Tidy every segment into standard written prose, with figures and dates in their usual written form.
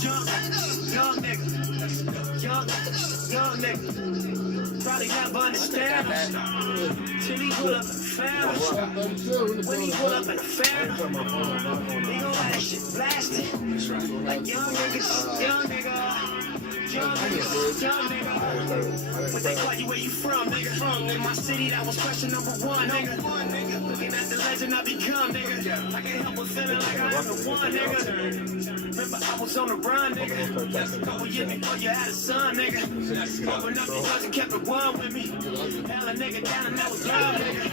Young nigga, probably never understand him. Till he pull up in the family. When he pull up in the family, he gon' have that shit blasted. Like young nigga. But they call you where you from, nigga. In my city, that was question number one, nigga. Looking at the legend I become, nigga. I can't help but feeling like I am the one, nigga. Remember, I was on the run, nigga. Just a couple years before you had a son, nigga. Open up your doors and kept it one with me. Hell a nigga down and that was love, nigga.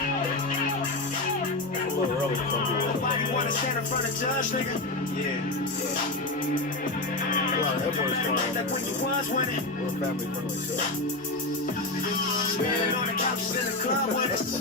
Nobody wanna stand in front of judge, nigga. Yeah. Like when you was winning. We're a family friendly show. Standing on the couches in the club with us.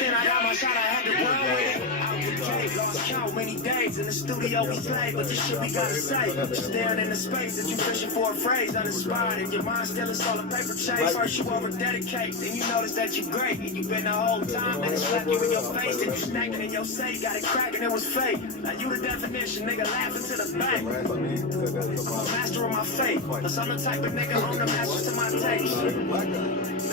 Then I got my shot, I had to run with it. Out the cave, lost count many days in the studio we played, but this shit we gotta say. Staring in the space that you fishing for a phrase uninspired, and your mind still is all a paper chase. First you over dedicate, then you notice that you're great, and you been the whole time. Then slap you in your face, and you snacking in your safe, got it cracking, it was fake. Now you the definition, nigga, laughing to the bank. I'm a master of my fate, cause I'm the type of nigga on the master to my taste. Been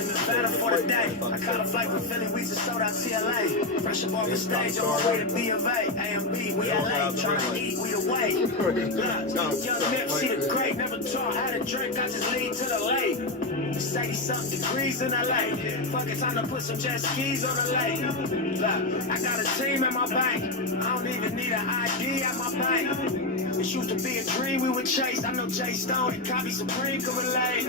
the better for the day. I caught a flight from Philly, we just sold out TLA. Fresh up off the stage, on my way to B of A. AMB, we LA, trying to eat, we away. Look, young Nip, see the great, never taught how to drink, I just lead to the lake. 80-something degrees in LA. Fuck it, time to put some jet skis on the lake. Look, I got a team at my bank. I don't even need an ID at my bank. This used to be a dream we would chase. I know Jay Stone and Copy Supreme could relate.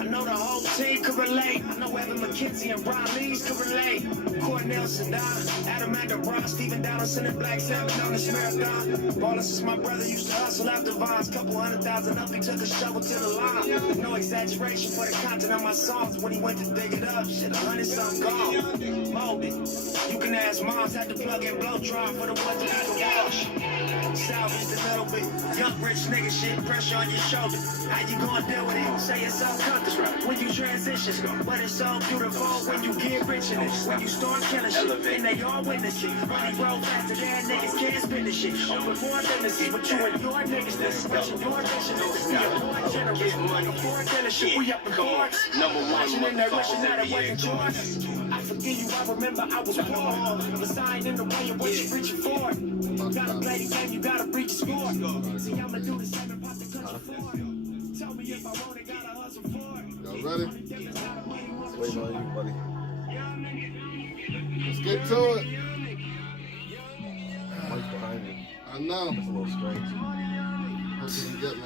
I know the whole team could relate. I know Evan McKenzie and Brian Lees could relate. Cornell Sedana, Adam Ross, Stephen Donaldson, and Black Sabbath on this marathon. Ballin' since my brother used to hustle after Vines. Couple 100,000 up, he took a shovel to the line. No exaggeration for the content of my songs. When he went to dig it up, shit, 100-something gone. Molded. You can ask moms, had to plug in blow dry for the ones that can wash. Salvaged a little bit. Young rich nigga shit, pressure on your shoulder. How you gonna deal with it? Say it's so comfortable when you transition. But it's so beautiful when you get rich in it. When you start killing shit, and they all witness shit. Money roll faster than niggas can't spend the shit. Open more businesses, but you and your niggas this. Watching your vision is to be a more generous. Before dealership, we up in courts. Watching in there, wishing that it wasn't yours. I forgive you, I remember I was poor. The sign in the way of what you're reaching for. Gotta play the game, you gotta reach the score. See, I'ma do the 7, pop the country 4. Tell me if I want it, gotta hustle for it. Y'all ready? Waiting on you, buddy. Let's get to it. Mike's behind you. I know. It's a little strange. Hope you can get me.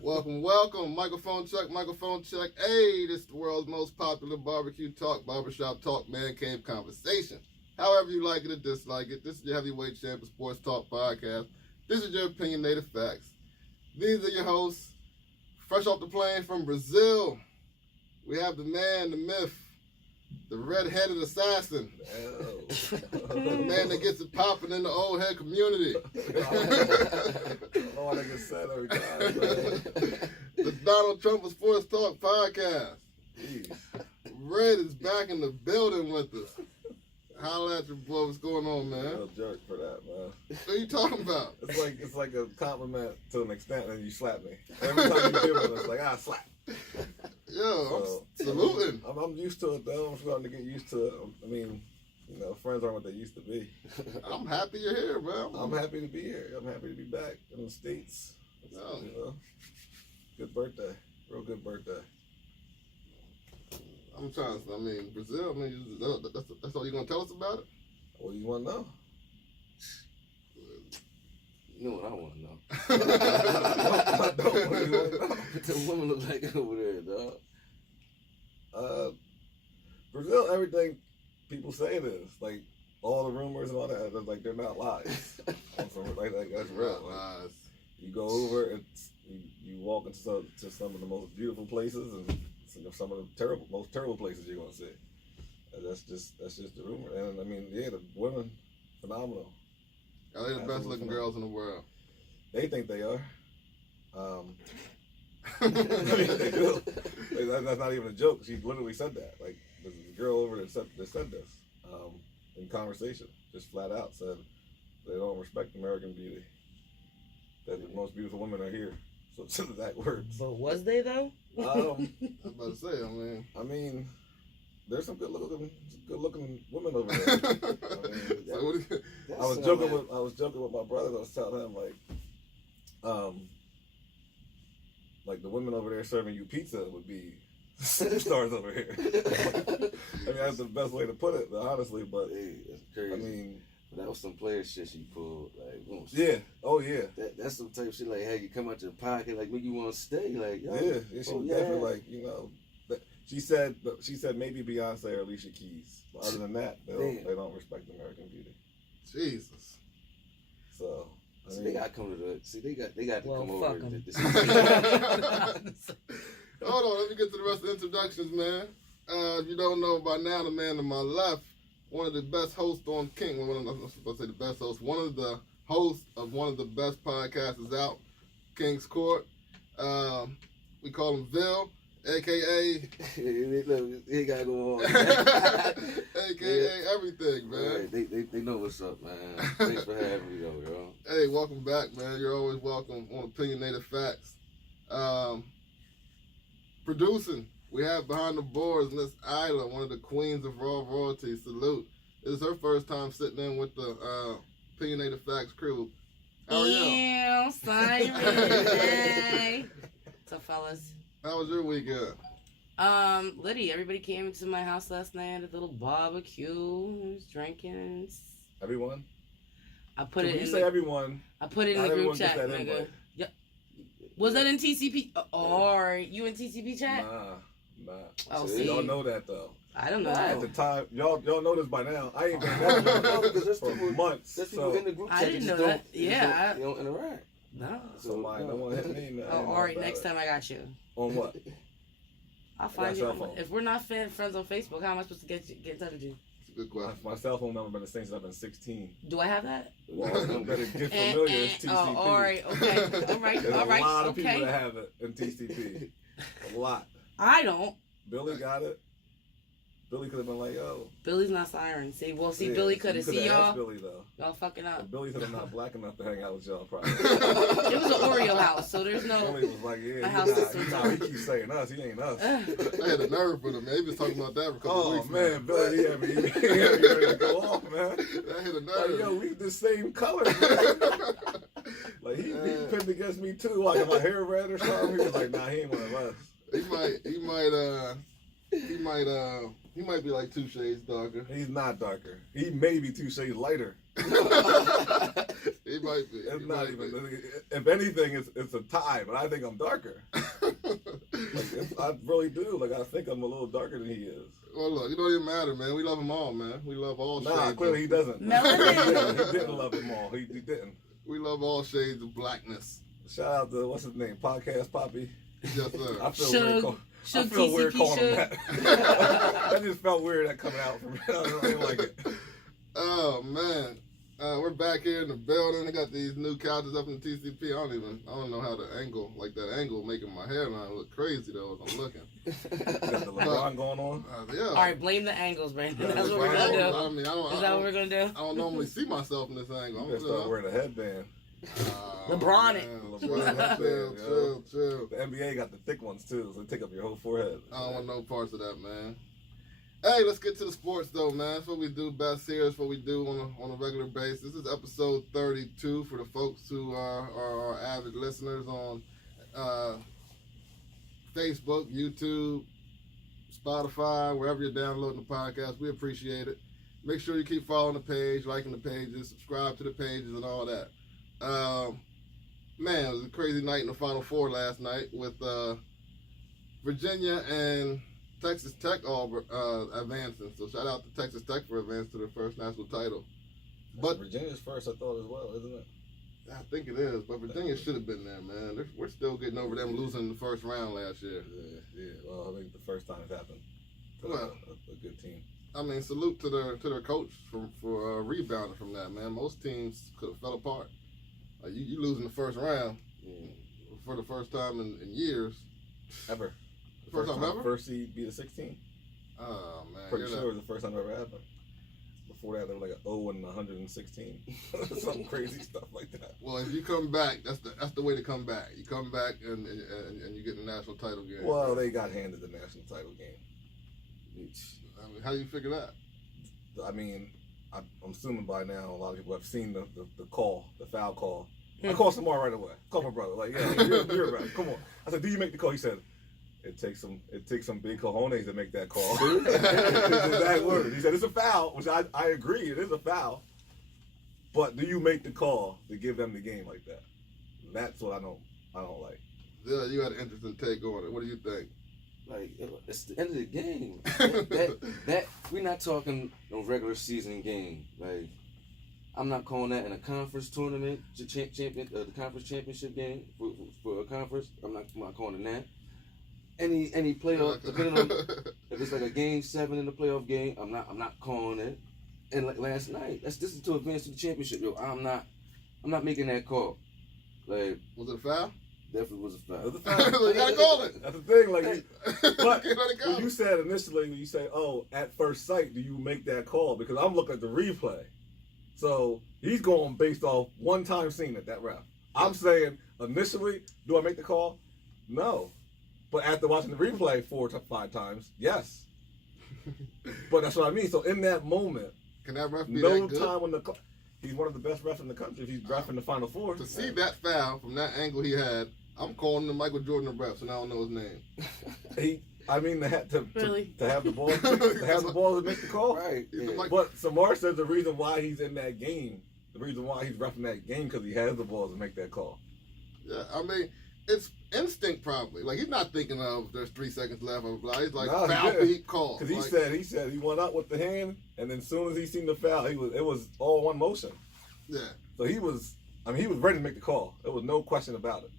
Welcome. Microphone check. Hey, this is the world's most popular barbecue talk, barbershop talk, man cave conversation. However you like it or dislike it, this is your heavyweight champion sports talk podcast. This is your Opinionated Facts. These are your hosts, fresh off the plane from Brazil. We have the man, the myth, the red-headed assassin. The man that gets it popping in the old head community. Oh, I get sad every time, man. The Donald Trump of Sports Talk podcast. Jeez. Red is back in the building with us. Holla at your boy, what's going on, man? You're a jerk for that, man. What are you talking about? It's like a compliment to an extent, and you slap me. Every time you do it, it's like, slap. Yo, So, I'm saluting. I'm used to it, though. I'm starting to get used to it. I mean, friends aren't what they used to be. I'm happy you're here, man. I'm happy to be here. I'm happy to be back in the States. Good birthday. Real good birthday. I'm trying to, Brazil, that's all you're going to tell us about it? What do you want to know? You know what I want to know. What do you want to know? What the women look like over there, dog? Brazil, everything people say it is. Like, all the rumors and all that, like, they're not lies. Like that's real. Lies. You go over, you walk into some of the most beautiful places and some of the most terrible places you're gonna see. And that's just the rumor. And the women, phenomenal. Are they the best looking girls in the world? They think they are. They do. That's not even a joke. She literally said that. Like, there's a girl over there that said this in conversation, just flat out said They don't respect American beauty. That the most beautiful women are here. So to that works. But was they though? I was about to say, I mean, there's some good looking women over there. I was joking with my brother. I was telling him like the women over there serving you pizza would be stars over here. I mean, that's the best way to put it, honestly. But Hey, that's crazy. I mean, that was some player shit she pulled. Like, yeah, oh yeah. That's some type of shit like, hey, you come out your pocket, like, make you want to stay, like, yo. Yeah, she was definitely like, you know. She said maybe Beyonce or Alicia Keys. But other than that, they don't respect American beauty. Jesus. So. See, they got to come to the. See, they got to come over. Hold on, let me get to the rest of the introductions, man. If you don't know by now, the man to my left, one of the best hosts on King. I'm supposed to say the best host. One of the hosts of one of the best podcasts is out, King's Court. We call him Vil, a.k.a. Look, he got to go on. a.k.a. everything, man. Right, they know what's up, man. Thanks for having me, though, yo. Hey, welcome back, man. You're always welcome on Opinionated Facts. Producing, we have behind the boards Miss Isla, one of the queens of Raw Royalty. Salute. This is her first time sitting in with the Opinionated Facts crew. How are you? Ew, sorry. Hey. What's up, fellas? How was your weekend? Liddy, everybody came to my house last night at a little barbecue. Was drinking. Everyone? I put so it when in you say everyone, I put it in not the group everyone gets chat, that nigga. invite. Yep. Was that in TCP? Alright, you in TCP chat? Nah. Oh, So see. y'all know that though. I don't know. At the time, y'all know this by now. I ain't been that because there's for people, months. There's people in the group chat. I didn't know that. Yeah. They don't interact. No. So no one hit me. Oh, alright, next time I got you. On what? I'll find cell you. phone. If we're not friends on Facebook, how am I supposed to get in touch with you? It's a good question. My cell phone number been the same since I've been 16. Do I have that? Well, you better get familiar. It's TCP. Oh, alright, okay. Alright, There's alright. a lot of Okay. people that have it in TCP. A lot. I don't. Billy got it. Billy could have been like, yo. Billy's not siren. See, Yeah, Billy could have. See asked y'all. Billy though. Y'all fucking up. But Billy could have not black enough to hang out with y'all probably. It was an Oreo house, so there's no. Billy was like, yeah, My house is he keeps saying us. He ain't us. I had a nerve with him, man. He was talking about that for a couple weeks. Man, Billy, he had me ready to go off, man. That hit a Like, nerve. yo, we the same color, man. Like, he pinned against me, too. Like, if my hair red or something, he was like, nah, he ain't one of us. He might be like 2 shades darker. He's not darker. He may be 2 shades lighter. He might be. It's not even. If anything, it's a tie, but I think I'm darker. I really do. Like, I think I'm a little darker than he is. Well, look, it don't even matter, man. We love them all, man. We love all shades. Nah, clearly he doesn't. Melanin. He didn't love them all. He didn't. We love all shades of blackness. Shout out to, what's his name? Podcast Poppy. Yes, sir. I feel weird calling him that. That just felt weird that coming out from me. I don't like it. Oh, man. We're back here in the building. They got these new couches up in the TCP. I don't know how to angle, like that angle making my hairline look crazy though as I'm looking. Got the LeBron going on. Yeah. Alright, blame the angles, Brandon. Yeah, That's what we're gonna do. I mean, Is that what we're gonna do? I don't normally see myself in this angle. You better start wearing a headband. LeBron it. Chill. The NBA got the thick ones too, so they take up your whole forehead. I don't want no parts of that, man. Hey, let's get to the sports though, man. That's what we do best here. It's what we do on a regular basis. This is episode 32 for the folks who are our avid listeners on Facebook, YouTube, Spotify, wherever you're downloading the podcast. We appreciate it. Make sure you keep following the page, liking the pages, subscribe to the pages and all that. Man, it was a crazy night in the Final Four last night with Virginia and Texas Tech all advancing. So shout out to Texas Tech for advancing to their first national title. But Virginia's first, I thought, as well, isn't it? I think it is. But Virginia should have been there, man. We're still getting over them losing in the first round last year. Yeah. Well, I think the first time it happened. Well, a good team. I mean, salute to their coach for rebounding from that, man. Most teams could have fell apart. You losing the first round for the first time in years. Ever. First time ever? First seed beat a 16. Oh, man. Pretty sure it was the first time it ever happened. before that they were like 0 and 116, something crazy stuff like that. Well, if you come back, that's the way to come back. You come back and you get the national title game. Well, they got handed the national title game. I mean, how do you figure that? I mean, I'm assuming by now a lot of people have seen the call, the foul call. I called Samar right away. Called my brother, like, yeah, you're right. Come on. I said, do you make the call? He said, it takes some big cojones to make that call. His exact word. He said it's a foul, which I agree, it is a foul. But do you make the call to give them the game like that? That's what I don't like. Yeah, you had an interesting take on it. What do you think? Like, it's the end of the game. that we're not talking no regular season game. Like, I'm not calling that in a conference tournament, the conference championship game for a conference. I'm not calling it that. Any playoff, depending on if it's like a game 7 in the playoff game, I'm not calling it. And like last night, this is to advance to the championship. Yo, I'm not making that call. Like, Was it a foul? definitely was a foul. It was a foul. You gotta call it. That's the thing, like, but You let it go. when you said initially, you say, oh, at first sight, do you make that call? Because I'm looking at the replay. So he's going based off one time seeing it, that ref. I'm saying, initially, do I make the call? No. But after watching the replay 4 to 5 times, yes. But that's what I mean. So in that moment, Can that ref be no that good? time when he's one of the best refs in the country. If he's ref in the Final Four. To see that foul from that angle he had, I'm calling him Michael Jordan of refs, and I don't know his name. to have the ball, to make the call. Right. He's Yeah. like- But Samar says the reason why he's in that game, the reason why he's reffing that game, because he has the balls to make that call. Yeah, I mean, it's instinct probably. Like, he's not thinking of there's 3 seconds left, blah, blah, blah. He's like, No, he foul did. beat call. Because Like, he said he went up with the hand, and then as soon as he seen the foul, it was all one motion. yeah. So he was ready to make the call. There was no question about it.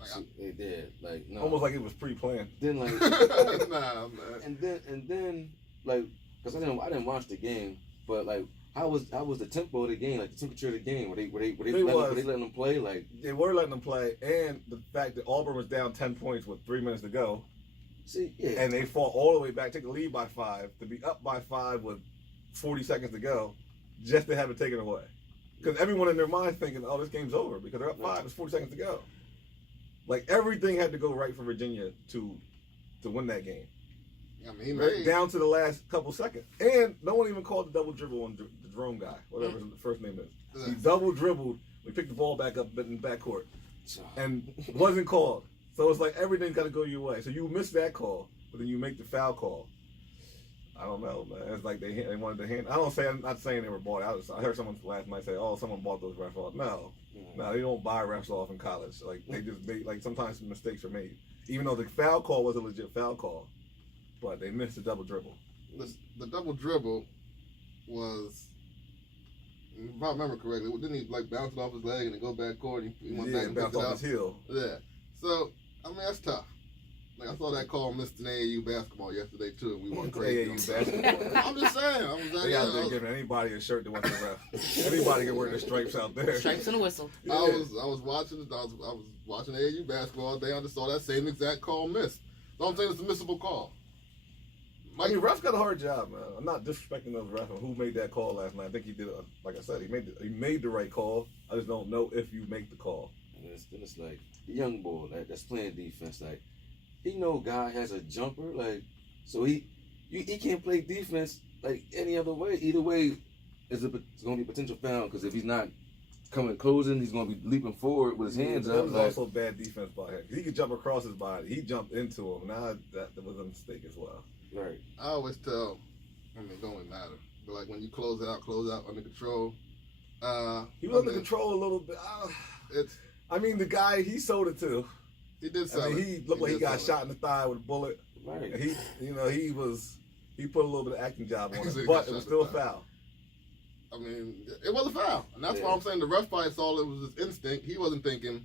Like, They did. Like, no. Almost like it was pre-planned. Then like, nah, man. and then like, cause I didn't watch the game, but like, how was the tempo of the game? Like the temperature of the game? Were they letting them play? Like, They were letting them play, and the fact that Auburn was down 10 points with 3 minutes to go, see, yeah, and they fought all the way back, take the lead by 5, to be up by 5 with 40 seconds to go, just to have it taken away. Because everyone in their mind thinking, oh, this game's over because they're up 5. It's 40 seconds to go. Like, everything had to go right for Virginia to win that game. I mean, he Right made. down to the last couple seconds. And no one even called the double dribble on the Jerome guy, whatever his first name is. He double dribbled. We picked the ball back up in the backcourt. And wasn't called. So it's like everything's got to go your way. So you miss that call, but then you make the foul call. I don't know, man. It's like they wanted to hand. I'm not saying they were bought out. I heard someone last night say, "Oh, someone bought those refs off." No, they don't buy refs off in college. Like they just made, like sometimes mistakes are made. Even though the foul call was a legit foul call, but they missed the double dribble. The double dribble was, if I remember correctly, didn't he like bounce it off his leg and then go back court? He went back and picked bounced it off up. his heel. Yeah. So I mean, that's tough. Like I saw that call missed in AAU basketball yesterday too, and we went crazy. AAU basketball. I'm just saying. I was They out there giving anybody a shirt that wants the ref. Anybody can wear their stripes out there. Stripes and a whistle. Yeah. I was watching AAU basketball all day. I just saw that same exact call missed. So I'm saying it's a missable call. I mean, refs got a hard job, man. I'm not disrespecting those refs who made that call last night. I think he did. Like I said, he made the right call. I just don't know if you make the call. and it's like the young boy that's playing defense, like. He know guy has a jumper, like, so he can't play defense like any other way. Either way, it's going to be a potential foul because if he's not coming closing, he's going to be leaping forward with his hands That up. was Like, also bad defense by him. He could jump across his body. He jumped into him. Now that was a mistake as well. right. I always tell, I mean, it don't really matter, but like when you close out under control. He was under control a little bit. I mean, the guy he sold it to. He did sell I mean, it. he looked like he got did sell shot in the thigh with a bullet. Right. And he put a little bit of acting job on He said it, he but got it was shot still in a the thigh. foul. I mean, it was a foul, and that's why I'm saying the ref probably saw it was his instinct. He wasn't thinking,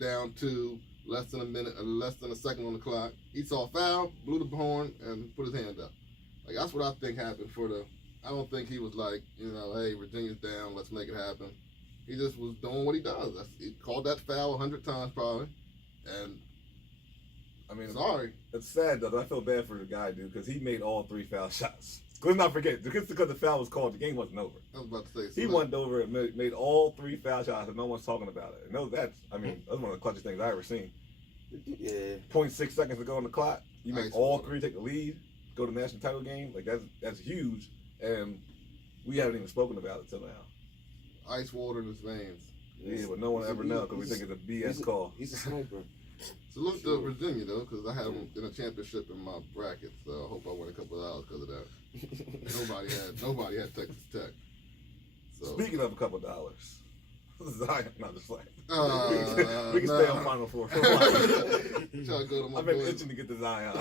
down to less than a minute, or less than a second on the clock. He saw a foul, blew the horn, and put his hand up. Like that's what I think happened I don't think he was like, hey, Virginia's down, let's make it happen. He just was doing what he does. He called that foul 100 times probably, and I mean, sorry. It's sad though. I feel bad for the guy, dude, because he made all 3 foul shots. Let's not forget, just because the foul was called, the game wasn't over. I was about to say. He went over and made all 3 foul shots, and no one's talking about it. And that's one of the clutchest things I ever seen. Yeah. 0.6 seconds to go on the clock, you make Ice all water. 3 take the lead, go to the national title game. Like that's huge, and we haven't even spoken about it till now. Ice water in his veins. Yeah, but no one ever know because we think it's a BS call. He's a sniper. Salute to Virginia though, because I had them in a championship in my bracket, so I hope I win a couple of dollars because of that. nobody had Texas Tech. So Speaking of a couple dollars, Zion, not just like we can nah. stay on Final Four for a while. Trying to go to my I've been boys. itching to get to Zion.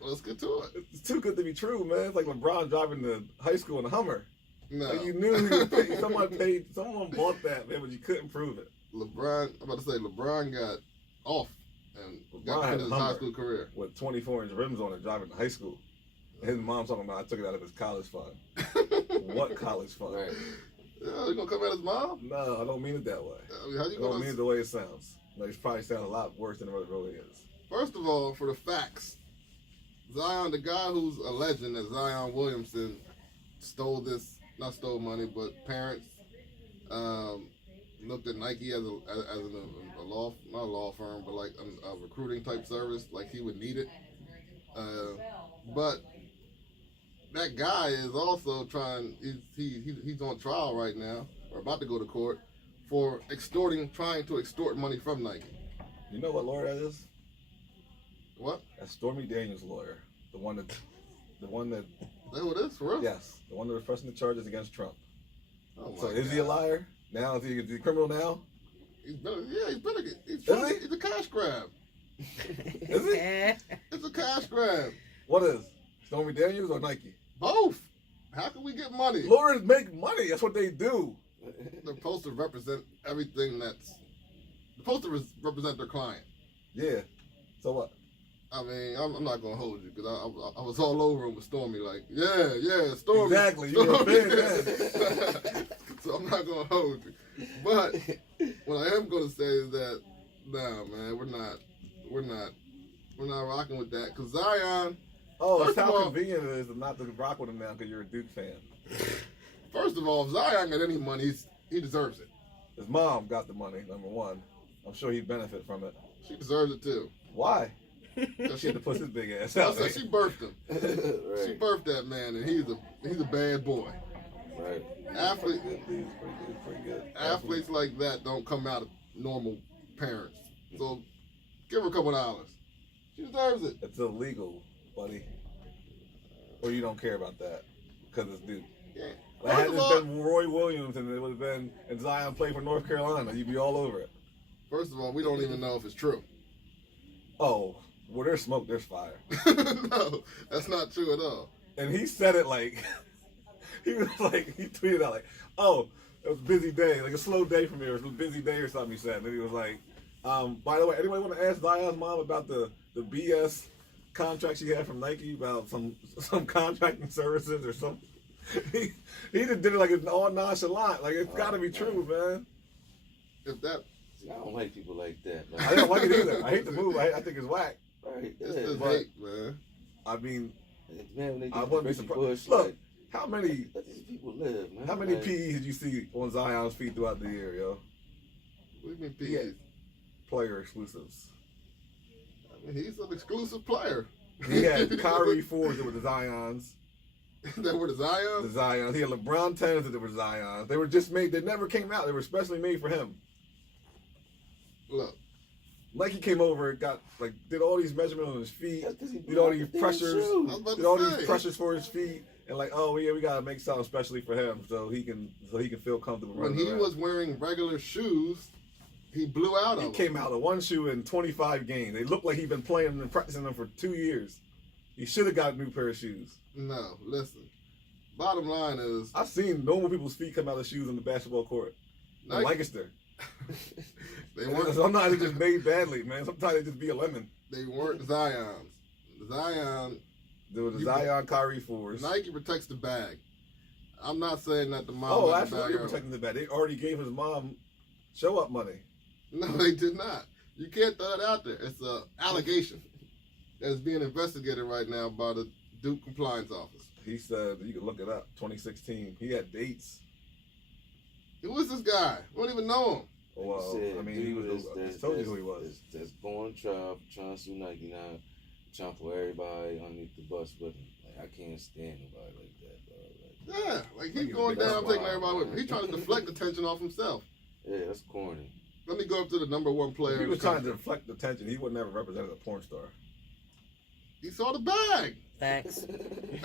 Well, let's get to it. It's too good to be true, man. It's like LeBron driving to high school in a Hummer. No, Like you knew he was paid. Someone bought that, man, but you couldn't prove it. LeBron. I'm about to say LeBron got off and LeBron got had into a his high Hummer. school career. With 24-inch rims on it, driving to high school. And his mom talking about I took it out of his college fund. What college fund? Right. Yeah, you gonna come at his mom? No, I don't mean it that way. I mean, how you I don't gonna? mean it the way it sounds. Like it probably sounds a lot worse than what it really is. First of all, for the facts, Zion, the guy who's a legend, that Zion Williamson, not stole money, but parents looked at Nike as a law, not a law firm, but like a recruiting type service, like he would need it. But that guy is also he's on trial right now, or about to go to court, for trying to extort money from Nike. You know what lawyer that is? What? That's Stormy Daniels' lawyer. The one that Is that what it is, for real? yes, the one that was pressing the charges against Trump. Oh So my is he a God. liar? Now is he a criminal now? He's he's a cash grab. Is he? It's a cash grab. What is? Stormy Daniels or Nike? Both. How can we get money? Lawyers make money. That's what they do. They're supposed to represent everything they're supposed to represent their client. Yeah. So what? I mean, I'm not gonna hold you because I was all over him with Stormy, like, yeah, Stormy. Exactly, you were a fan then. So I'm not gonna hold you. But what I am gonna say is that, nah, man, we're not rocking with that. Cause Zion, Oh, First that's of how all- convenient it is to not to rock with him now because you're a Duke fan. first of all, if Zion got any money, he deserves it. His mom got the money, number one. I'm sure he'd benefit from it. She deserves it too. Why? Cause She had to push his big ass I out said there. she birthed him. She Right. birthed that man, and he's a bad boy. Right. Athlete, Pretty good, pretty good. athletes like that don't come out of normal parents. So give her a couple dollars. She deserves it. It's illegal, buddy. Or you don't care about that because it's Duke. Yeah. Like, had First of this all, been Roy Williams and it would have been and Zion played for North Carolina, you'd be all over it. we don't even know if it's true. Oh, where there's smoke, there's fire. No, that's not true at all. And he said it like he tweeted out like, "Oh, it was a busy day, like a slow day for me. It was a busy day or something." He said, and then he was like, "By the way, anybody want to ask Zion's mom about the BS contract she had from Nike about some contracting services or something?" He just did it like it's all nonchalant. Like it's got to be true, man. If that, See, I don't like people like that, man. I don't like it either. I hate the move. I think it's whack. Right. it's Yeah. just but- hate, man. I mean, Man, when they I get wouldn't be Reggie surprised. Bush, Look, like, how many let these people live, man. How many Like, PEs did you see on Zion's feet throughout the year, yo? What do you mean, Yeah. PEs? Player exclusives. I mean, he's an exclusive player. He had Kyrie 4s that were the Zions. That were the The Zions? Zions. He had LeBron 10s that were Zions. They were just made, they never came out. They were especially made for him. Look, Nike came over and did all these measurements on his feet, that's 'cause he did all bought these the damn pressures, I shoe. was about did to all say. these pressures for his feet, and like, oh yeah, we gotta make something especially for him so he can feel comfortable When running he around. was wearing regular shoes, he blew out He of came them. out of one shoe in 25 games. They looked like he'd been playing and practicing them for 2 years. He should have got a new pair of shoes. No, listen. Bottom line is, I've seen normal people's feet come out of shoes on the basketball court in Nike, Lancaster. they weren't Sometimes they just made badly, man. Sometimes they just be a lemon. Zions. Zion, There was the You- Zion Kyrie 4s. Nike protects the bag. I'm not saying that the mom Oh, let the absolutely bag out. protecting the bag. They already gave his mom show up money. No, they did not. You can't throw it out there. It's an allegation that is being investigated right now by the Duke Compliance Office. He said, you can look it up, 2016. He had dates. Who is this guy? We don't even know him. Well, I mean, he was. I told you who he was. That's going trial for trying to sue Nike now, trying to put everybody underneath the bus with him. Like, I can't stand nobody like that, bro. Like, Yeah, like he's going down, taking everybody with him. He's trying to deflect attention off himself. yeah, that's corny. Let me go up to the number one player. If he in was the trying country. to deflect attention, he would never represented a porn star. He saw the bag. Facts.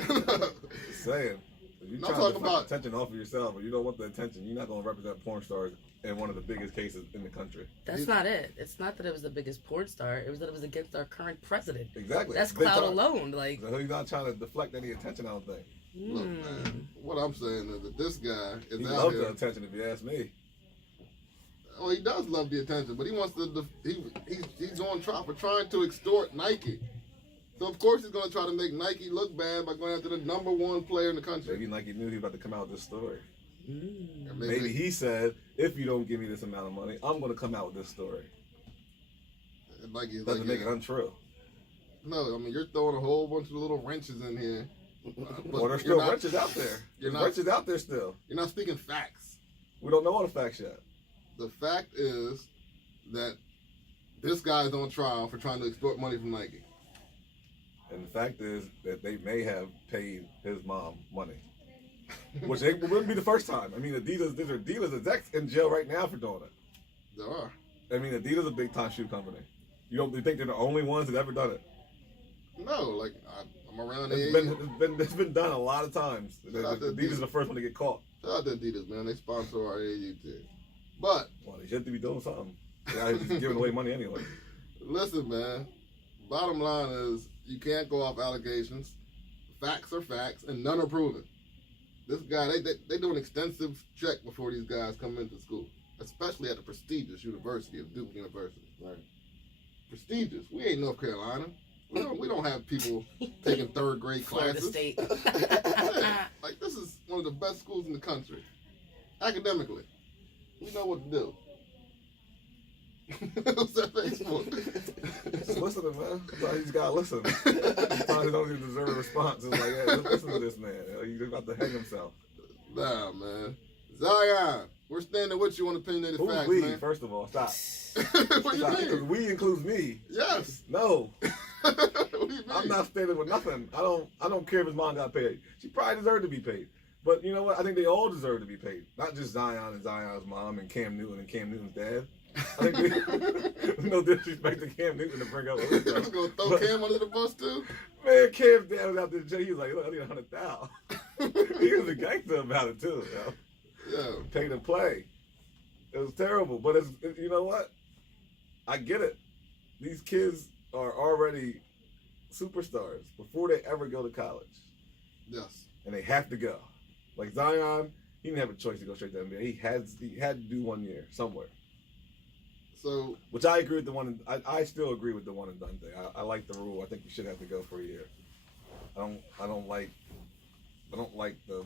Just saying. If you're No, trying to talking deflect about- attention off of yourself, or you don't want the attention, you're not going to represent porn stars in one of the biggest cases in the country. That's not it. It's not that it was the biggest porn star. It was that it was against our current president. Exactly. That's Big clout time. alone. Like, So he's not trying to deflect any attention, I don't think. Look, man, what I'm saying is that this guy is He out loves here. the attention, if you ask me. Oh, he does love the attention, but he wants to. He's on trial for trying to extort Nike. So of course he's going to try to make Nike look bad by going after the number one player in the country. Maybe Nike knew he was about to come out with this story. Or Maybe he said, if you don't give me this amount of money, I'm going to come out with this story. Nike's Doesn't like, make yeah. it untrue. No, I mean you're throwing a whole bunch of little wrenches in here. But Well, there's you're still not- wrenches out there. you're There's not- wrenches out there still. You're not speaking facts. We don't know all the facts yet. The fact is that this guy's on trial for trying to extort money from Nike. And the fact is that they may have paid his mom money. Which it wouldn't be the first time. I mean, there's Adidas execs in jail right now for doing it. There are. I mean, Adidas is a big time shoe company. You think they're the only ones that ever done it? No, like I'm around the It's been done a lot of times. Shout out to Adidas is the first one to get caught. Shout out to Adidas, man. They sponsor our AAU team. But Well, they should be doing something. They're just giving away money anyway. listen, man. Bottom line is you can't go off allegations. Facts are facts, and none are proven. This guy, they do an extensive check before these guys come into school, especially at the prestigious University of Duke University. Right. Prestigious. We ain't North Carolina. We don't have people taking third grade Florida classes. State. Yeah, like this is one of the best schools in the country, academically. We know what to do. What's that Facebook? Just listening, man. Sometimes you just gotta listen. Sometimes you don't even deserve a response. It's like, yeah, just listen to this man. He's about to hang himself. Nah, man. Zion, we're standing with you on Opinionated Who's Facts, we? man. First of all, stop. What do you Stop. Because mean? we includes me. Yes. No, What do you mean? I'm not standing with nothing. I don't care if his mom got paid. She probably deserved to be paid. But you know what? I think they all deserve to be paid. Not just Zion and Zion's mom and Cam Newton and Cam Newton's dad. I think no disrespect to Cam Newton to bring up. You was gonna throw Cam under the bus too? Man, Cam's dad was out there. He was like, "Look, I need 100,000." He was a gangster about it too. Yeah. Pay to play. It was terrible, but you know what? I get it. These kids are already superstars before they ever go to college, Yes. and they have to go. Like Zion, he didn't have a choice to go straight to NBA. He had to do 1 year somewhere. So Which I agree with the one. I still agree with the one and done thing. I like the rule. I think you should have to go for a year. I don't like the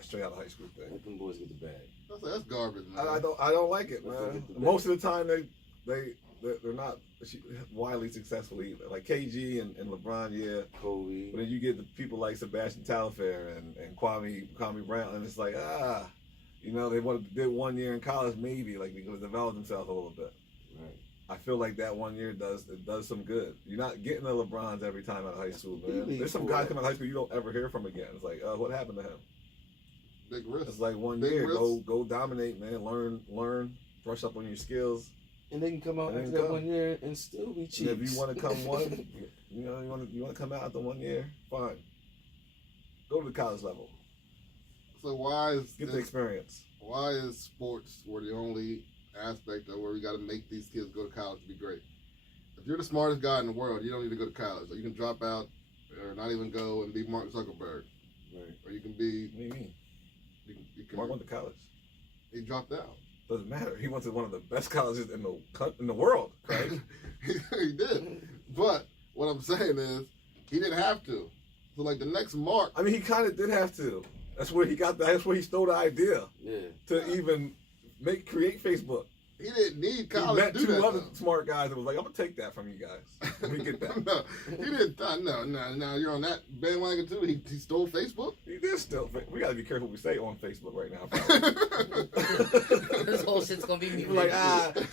straight out of high school thing. Let them boys get the bag. that's garbage, man. I don't like it, Let them man. get the bag. Most of the time they're not widely successful either. Like KG and LeBron, yeah. Kobe. But then you get the people like Sebastian Telfair and Kwame Brown, and it's like, you know, they did 1 year in college maybe, like they could have developed themselves a little bit. Right. I feel like that 1 year does some good. You're not getting the LeBrons every time out of high school, man. There's some guys coming out of high school you don't ever hear from again. It's like, what happened to him? Big risk. It's like 1 Big year. risk. Go dominate, man. Learn, brush up on your skills. And they can come out And after then that come. 1 year and still be cheap. And if you want to come you want to come out after 1 year, fine. Go to the college level. So why Get the experience. why is sports were the only aspect of where we got to make these kids go to college to be great? If you're the smartest guy in the world, you don't need to go to college. Or you can drop out or not even go and be Mark Zuckerberg. Right. Or you can be, What do you mean? you can, Mark went to college. he dropped out. Doesn't matter. He went to one of the best colleges in the world, right? He did. But what I'm saying is, he didn't have to. So like the next Mark, I mean, he kind of did have to. That's where he stole the idea Yeah. to even create Facebook. He didn't need He college met to do two that. other though. smart guys that was like, I'm gonna take that from you guys. Let me get that. No, he didn't. No. You're on that bandwagon too. He stole Facebook. He did still. We gotta be careful what we say on Facebook right now. This whole shit's gonna be me. We're like,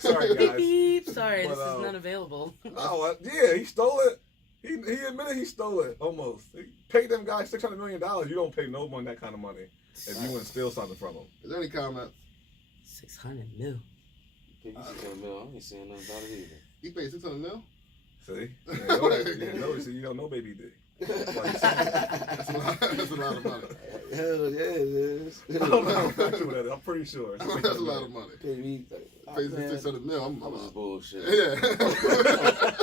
sorry Beep guys. beep. Sorry, But, this is not available. No, yeah, he stole it. He admitted he stole it almost. He paid them guys $600 million. You don't pay no one that kind of money if you wouldn't steal something from them. Is there any comments? 600 mil. Pay me 600 mil. I ain't saying nothing about it either. He paid $600 million. See? You know that. See, you don't know Baby D. That's a lot of money. Hell yeah, it is. I don't know. I'm pretty sure. That's a lot of money. Pay me. Paid $600 million. That was just bullshit. Yeah.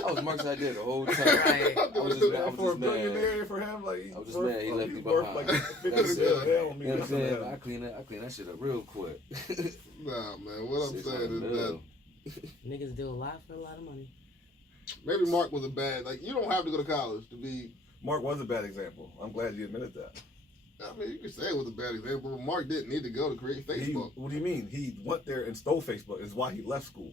I was Mark's idea the whole time. Right. I was just mad. For a billionaire for him, like I was just mad he left me he's worth behind. like That's $50 it. million. You know what I'm saying? I clean that shit up real quick. Nah, man. What I'm saying 600 is that mil. Niggas do a lot for a lot of money. maybe Mark was a bad. Like you don't have to go to college to be. Mark was a bad example. I'm glad you admitted that. I mean, you could say it was a bad example, but Mark didn't need to go to create Facebook. What do you mean? He went there and stole Facebook. Is why he left school.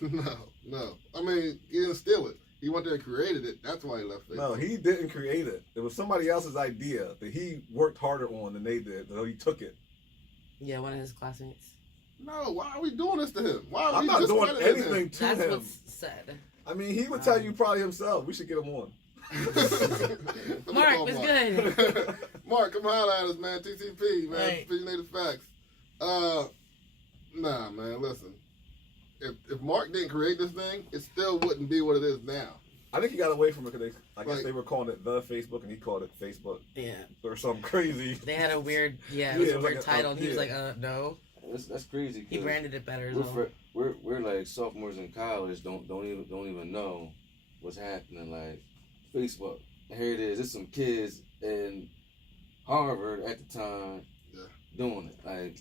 No. I mean, he didn't steal it. He went there and created it. That's why he left Facebook. No, he didn't create it. It was somebody else's idea that he worked harder on than they did. So he took it. Yeah, one of his classmates. No, why are we doing this to him? Why are I'm we not doing discrediting him? anything to That's him. what's said. I mean, he would tell you probably himself. We should get him on. Mark, it's good. Mark, come holler at us, man. TCP, man. Right. Opinionated Facts. Nah, man. Listen, if Mark didn't create this thing, it still wouldn't be what it is now. I think he got away from it because I guess Like- they were calling it the Facebook and he called it Facebook Yeah. or something crazy. They had a weird, it was Yeah, a weird like a- title. He was yeah. like, no. That's crazy. He 'cause branded it better. as well. We're like sophomores in college. Don't even know what's happening. Like Facebook. And here it is. There's some kids in Harvard at the time doing it. Like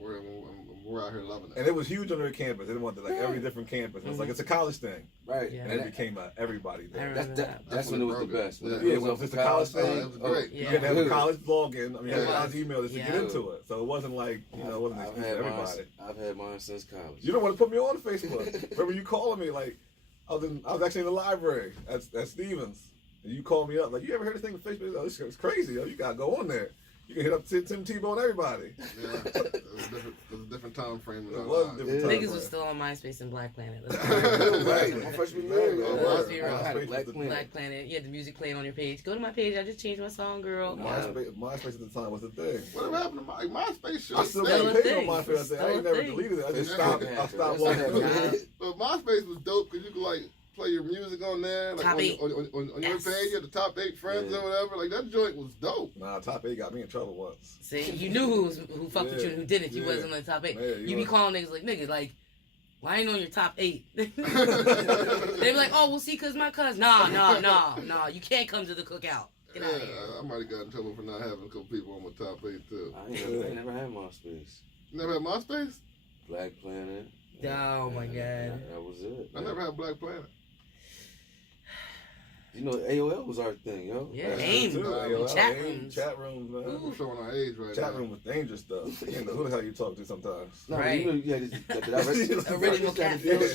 We're out here loving it. And it was huge on their campus. They wanted like every different campus. It was like it's a college thing, right. Yeah. and it became everybody I thing. remember that. That's when it was the best. When Yeah, Yeah, it when was it's off a college Oh, thing. it was great. You Yeah. had to have a Good. college login. I mean, you had a Yeah. college email just to get Yeah. into it. So it wasn't like it wasn't I've exclusive to had everybody. mine. I've had mine since college. You don't want to put me on Facebook. Remember you calling me like I was actually in the library at Stevens, and you called me up like, you ever heard of this thing with Facebook? Oh, it's crazy. Oh, you gotta go on there. You can hit up Tim Tebow and everybody. Yeah, it was a different time frame. In It our was a lives. different Yeah. time Niggas frame. was still on MySpace and Black Planet. Let's Right. go. My freshman year. Oh, let's word. be real. I had a MySpace Black was the Planet. Black Planet. You had the music playing on your page. Go to my page. I just changed my song, girl. MySpace at the time was the thing. Whatever happened to MySpace? Shit. I still Still got a paid on thing. MySpace. I Still ain't a never thing. deleted it. I just It's stopped. still I stopped happening. walking. That's But MySpace was dope because you could like play your music on there, like Top on, 8. on your Yes. page. You had the top 8 friends Yeah. or whatever. Like that joint was dope. Nah, top 8 got me in trouble once. See, you knew who fucked with you and who didn't. You Yeah. wasn't on the top 8. Yeah, you you be was. calling niggas like, nigga, like, why ain't on your top 8? They be like, oh, we'll see, cause my cousin. Nah. You can't come to the cookout. Get out of here. I might have got in trouble for not having a couple people on my top 8 too. I ain't never had MySpace. You never had MySpace? Black Planet. Oh my god. That was it. I never had Black Planet. You know, AOL was our thing, yo. Yeah, That's AIM. true, too. Chat AIM, rooms. Chat rooms, man. We're showing our age right Chat now. room was dangerous stuff. You know who the hell you talk to sometimes. No, Right. you know, you had the Original catfish.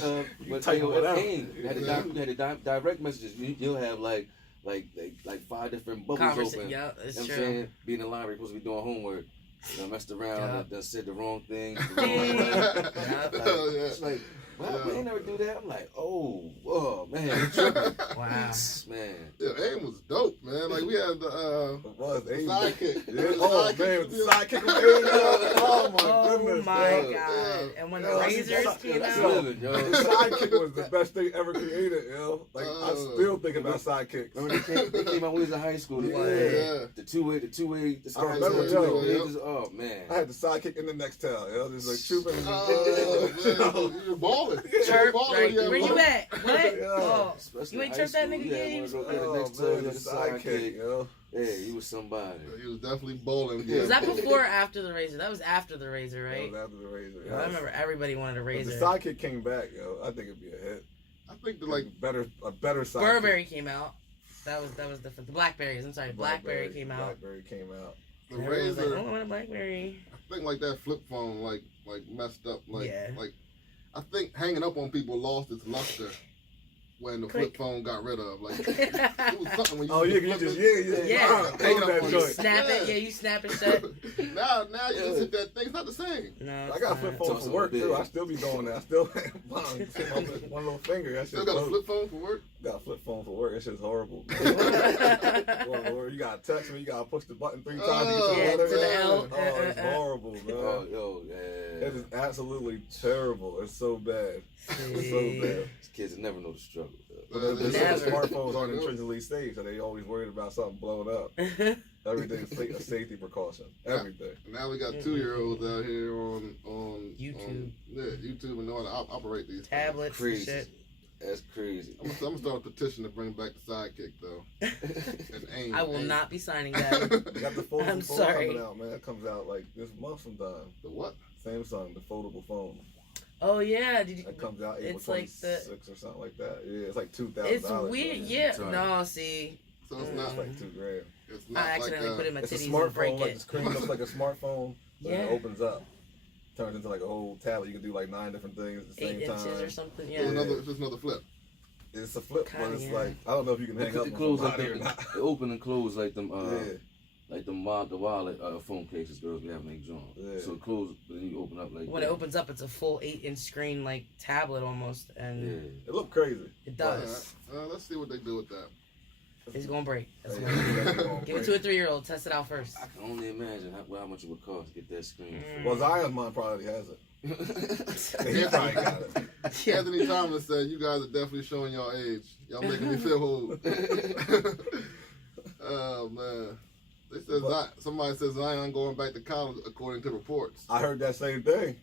But type AOL it out. came. You had the direct messages. You'll have like 5 different bubbles open. Yeah, You know what it's I'm true. saying? Being in the library, supposed to be doing homework. You know, messed around, Yeah. done said the wrong thing. Yeah. Oh, yeah. It's like, well, Yeah. we ain't never do that. I'm like, whoa, man, you tripping. Wow. Man. Yeah, AIM was dope, man. Like we had the It was AIM. Sidekick. Yeah. Oh Sidekick man, was the the- sidekick was AIM. Oh my Oh goodness. my yo. god. Yeah. And when the Yo, razors came that's out. living, yo. The sidekick was the best thing ever created, yo. Like I still think about sidekicks. Remember they came out when we was in high school. Yeah. The two-way, the I start. remember, Yeah, yo. yeah. Oh man. I had the sidekick in the next tail, yo. Just like trooping. Oh, man, you were balling. Chirp, balling, like, where you at? What? Yeah. Oh, Especially you ain't in chirped high that school, nigga yeah, yet? He wanna was- go get the Oh next man, toe, the the sidekick, yo. Yeah, he was somebody. He was definitely bowling. Yeah. was that before or after the razor? That was after the razor, That right? was after the razor. I remember everybody wanted a If razor. the sidekick came back, yo, I think it'd be a hit. I think the like a better sidekick. Burberry came out. That was different. The Blackberries. I'm sorry, Blackberry came out. Blackberry came out. the Everyone was like, razor. oh, I want a Blackberry. I think like that flip phone like messed up. Like Yeah. like I hanging up on people lost its luster when the flip phone got rid of. Like, it was something when you Hanging up on You snap it, you snap it shut. now you just hit that thing. It's not the same. No, I got a flip phone for work too. I still be doing that. I still one little finger. That Still got a flip phone for work? Got a flip phone for work. That shit's horrible. You gotta text me. You gotta push the button 3 times to get to the L. Oh, it's horrible, man. It is absolutely terrible. It's so bad. It's so bad. These kids never know the struggle. The smartphones aren't intrinsically safe, so they always worried about something blowing up. Everything's a safety precaution. Everything. Now we got 2-year-olds out here on YouTube. YouTube and know how to operate these tablets and shit. That's crazy. I'm gonna start a petition to bring back the Sidekick though. I will not be signing that. You got the foldable I'm phone sorry. coming out, man. It comes out like this month sometime. The what? Samsung, the foldable phone. Oh yeah, did you? That comes out April It's like 26 or something like that. Yeah, it's like $2,000. It's weird. Yeah. Sorry. No, see. So it's It's not like $2,000. It's not I accidentally put in my It's a titties and break smartphone. Like the it. screen looks like a smartphone, but Yeah. it opens up, turns into like a whole tablet. You can do like 9 different things at the 8 same inches time. or something. It's Yeah. another flip. It's a flip, but Kinda, it's yeah. like I don't know if you can hang up It on close like somebody or not. it open and close like them. Yeah. Like the wallet phone cases girls be having they joint. Yeah. So it close, but then you open up like When that. it opens up, it's a full 8-inch screen, like tablet almost, and Yeah. It looked crazy. it does. Let's see what they do with that. It's gonna break. That's Yeah, what it is. it's gonna Give it break. to a 3-year-old. Test it out first. I can only imagine how much it would cost to get that screen. Well, Zion's mom probably has it. He probably got it. Yeah. Anthony Thomas said, "You guys are definitely showing your age. Y'all making me feel old." Oh man. They said somebody says Zion going back to college according to reports. I heard that same thing.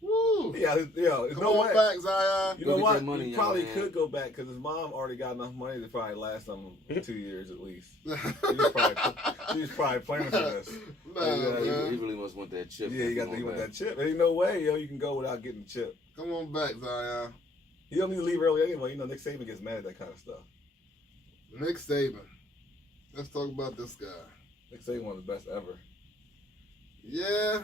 Woo! Yeah, there's Come no on way. back, Zion. You Go know get what? that money, He young probably man. could go back because his mom already got enough money to probably last him 2 years at least. She's probably planning for this. Nah, He man. really must want that chip. Yeah, you want that chip. Ain't no way, you can go without getting the chip. Come on back, Zion. He don't need to leave early anyway. Nick Saban gets mad at that kind of stuff. Nick Saban. Let's talk about this guy. Nick Saban one of the best ever. Yeah.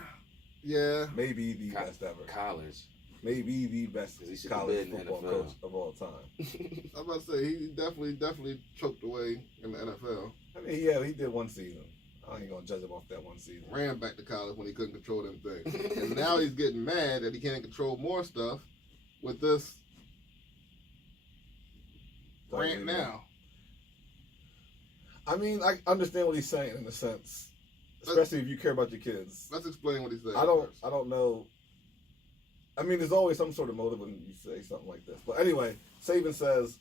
Maybe the best ever. College. Maybe the best 'Cause he should college be in the football NFL. coach of all time. I'm about to say he definitely choked away in the NFL. I mean, yeah, he did one season. I ain't gonna judge him off that one season. Ran back to college when he couldn't control them things. And now he's getting mad that he can't control more stuff with this rant now. I mean, I understand what he's saying in a sense, especially if you care about your kids. Let's explain what he said. I don't know. I mean, there's always some sort of motive when you say something like this. But anyway, Saban says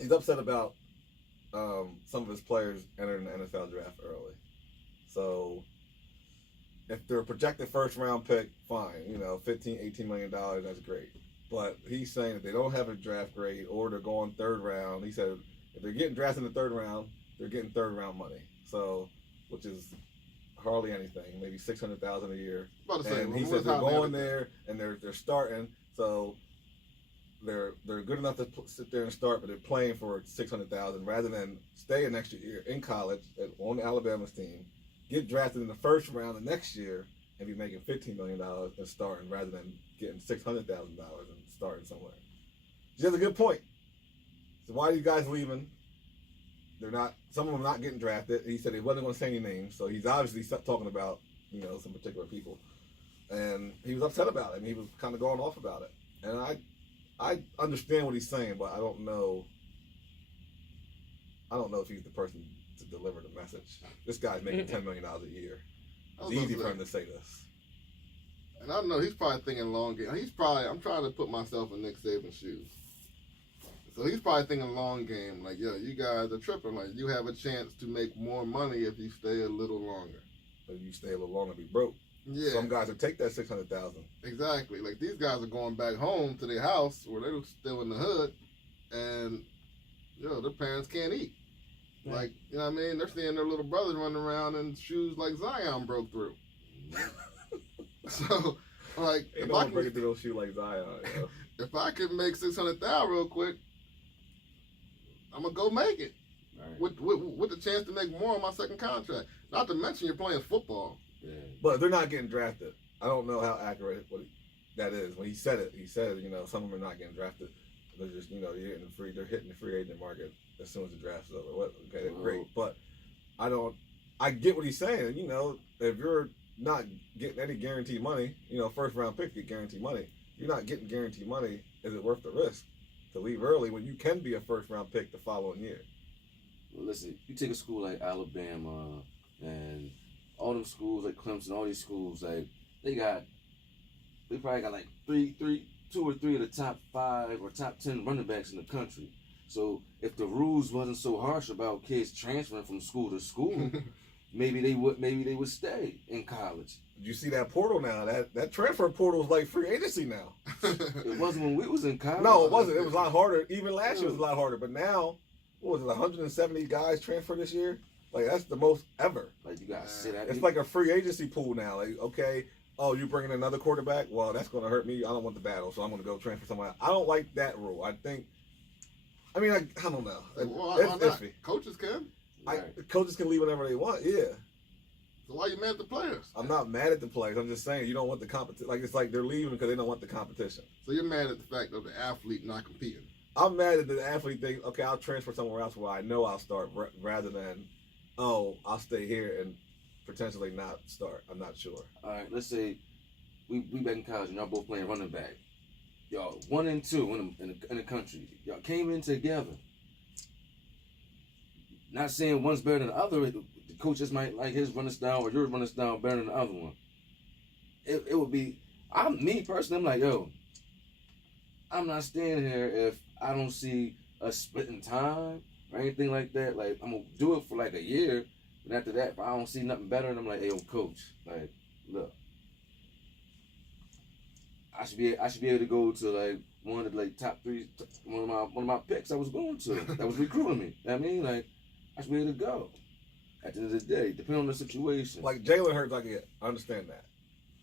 he's upset about some of his players entering the NFL draft early. So if they're a projected first round pick, fine. $15, $18 million, that's great. But he's saying if they don't have a draft grade or they're going third round, he said if they're getting drafted in the third round, they're getting third round money. So, which is hardly anything, maybe $600,000 a year. About to say, And he said they're going there and they're starting, so they're good enough to sit there and start, but they're playing for $600,000 rather than stay an extra year in college on Alabama's team, get drafted in the first round the next year, and be making $15 million and starting rather than getting $600,000 and starting somewhere. She has a good point. So why are you guys leaving? They're not. Some of them not getting drafted. He said he wasn't going to say any names, so he's obviously talking about some particular people, and he was upset about it. And he was kind of going off about it. And I understand what he's saying, but I don't know if he's the person to deliver the message. This guy's making $10 million a year. It's easy for him to say this. And I don't know. He's probably thinking long game. I'm trying to put myself in Nick Saban's shoes. So he's probably thinking long game, like, yo, you guys are tripping. Like, you have a chance to make more money if you stay a little longer. If you stay a little longer, be broke. Yeah. Some guys will take that $600,000. Exactly. Like, these guys are going back home to their house where they're still in the hood, and, their parents can't eat. Yeah. Like, you know what I mean? They're seeing their little brothers running around in shoes like Zion broke through. So, like, Ain't no one breaking through those shoes like Zion. If I can make $600,000 real quick, I'm gonna go make it Right. with the chance to make more on my second contract. Not to mention you're playing football. Yeah. But they're not getting drafted. I don't know how accurate that is. When he said it, you know, some of them are not getting drafted. They're just, you know, they're hitting the free agent market as soon as the draft's over. Okay, great. But I get what he's saying. You know, if you're not getting any guaranteed money, you know, first round pick get guaranteed money. You're not getting guaranteed money. Is it worth the risk to leave early when you can be a first round pick the following year? Well, listen, you take a school like Alabama and all them schools like Clemson, all these schools, like they probably got like two or three of the top 5 or top 10 running backs in the country. So if the rules wasn't so harsh about kids transferring from school to school, maybe they would stay in college. You see that portal now? That transfer portal is like free agency now. It wasn't when we was in college. No, it wasn't. It was a lot harder. Even last year was a lot harder. But now, what was it? 170 guys transferred this year. Like that's the most ever. Like you gotta sit out. It's like a free agency pool now. Like okay, oh you bringing another quarterback? Well, that's going to hurt me. I don't want the battle, so I'm going to go transfer somewhere else. I don't like that rule. I don't know. Well, It's iffy. Coaches can. Coaches can leave whenever they want. Yeah. So why you mad at the players? I'm not mad at the players. I'm just saying you don't want the competition. Like it's like they're leaving because they don't want the competition. So you're mad at the fact of the athlete not competing. I'm mad at the athlete thinks, okay, I'll transfer somewhere else where I know I'll start rather than, oh, I'll stay here and potentially not start. I'm not sure. All right, let's say we back in college and y'all both playing running back. Y'all 1 and 2 in the country. Y'all came in together. Not saying one's better than the other. The coaches might like his running style or your running style better than the other one. It would be. Me personally, I'm like, yo, I'm not staying here if I don't see a splitting time or anything like that. Like I'm gonna do it for like a year, but after that, if I don't see nothing better, and I'm like, hey, yo, coach, like, look, I should be able to go to like one of the like top 3, one of my picks I was going to that was recruiting me. You know what I mean, like, I should be able to go. At the end of the day, depending on the situation. Like Jalen Hurts, I understand that.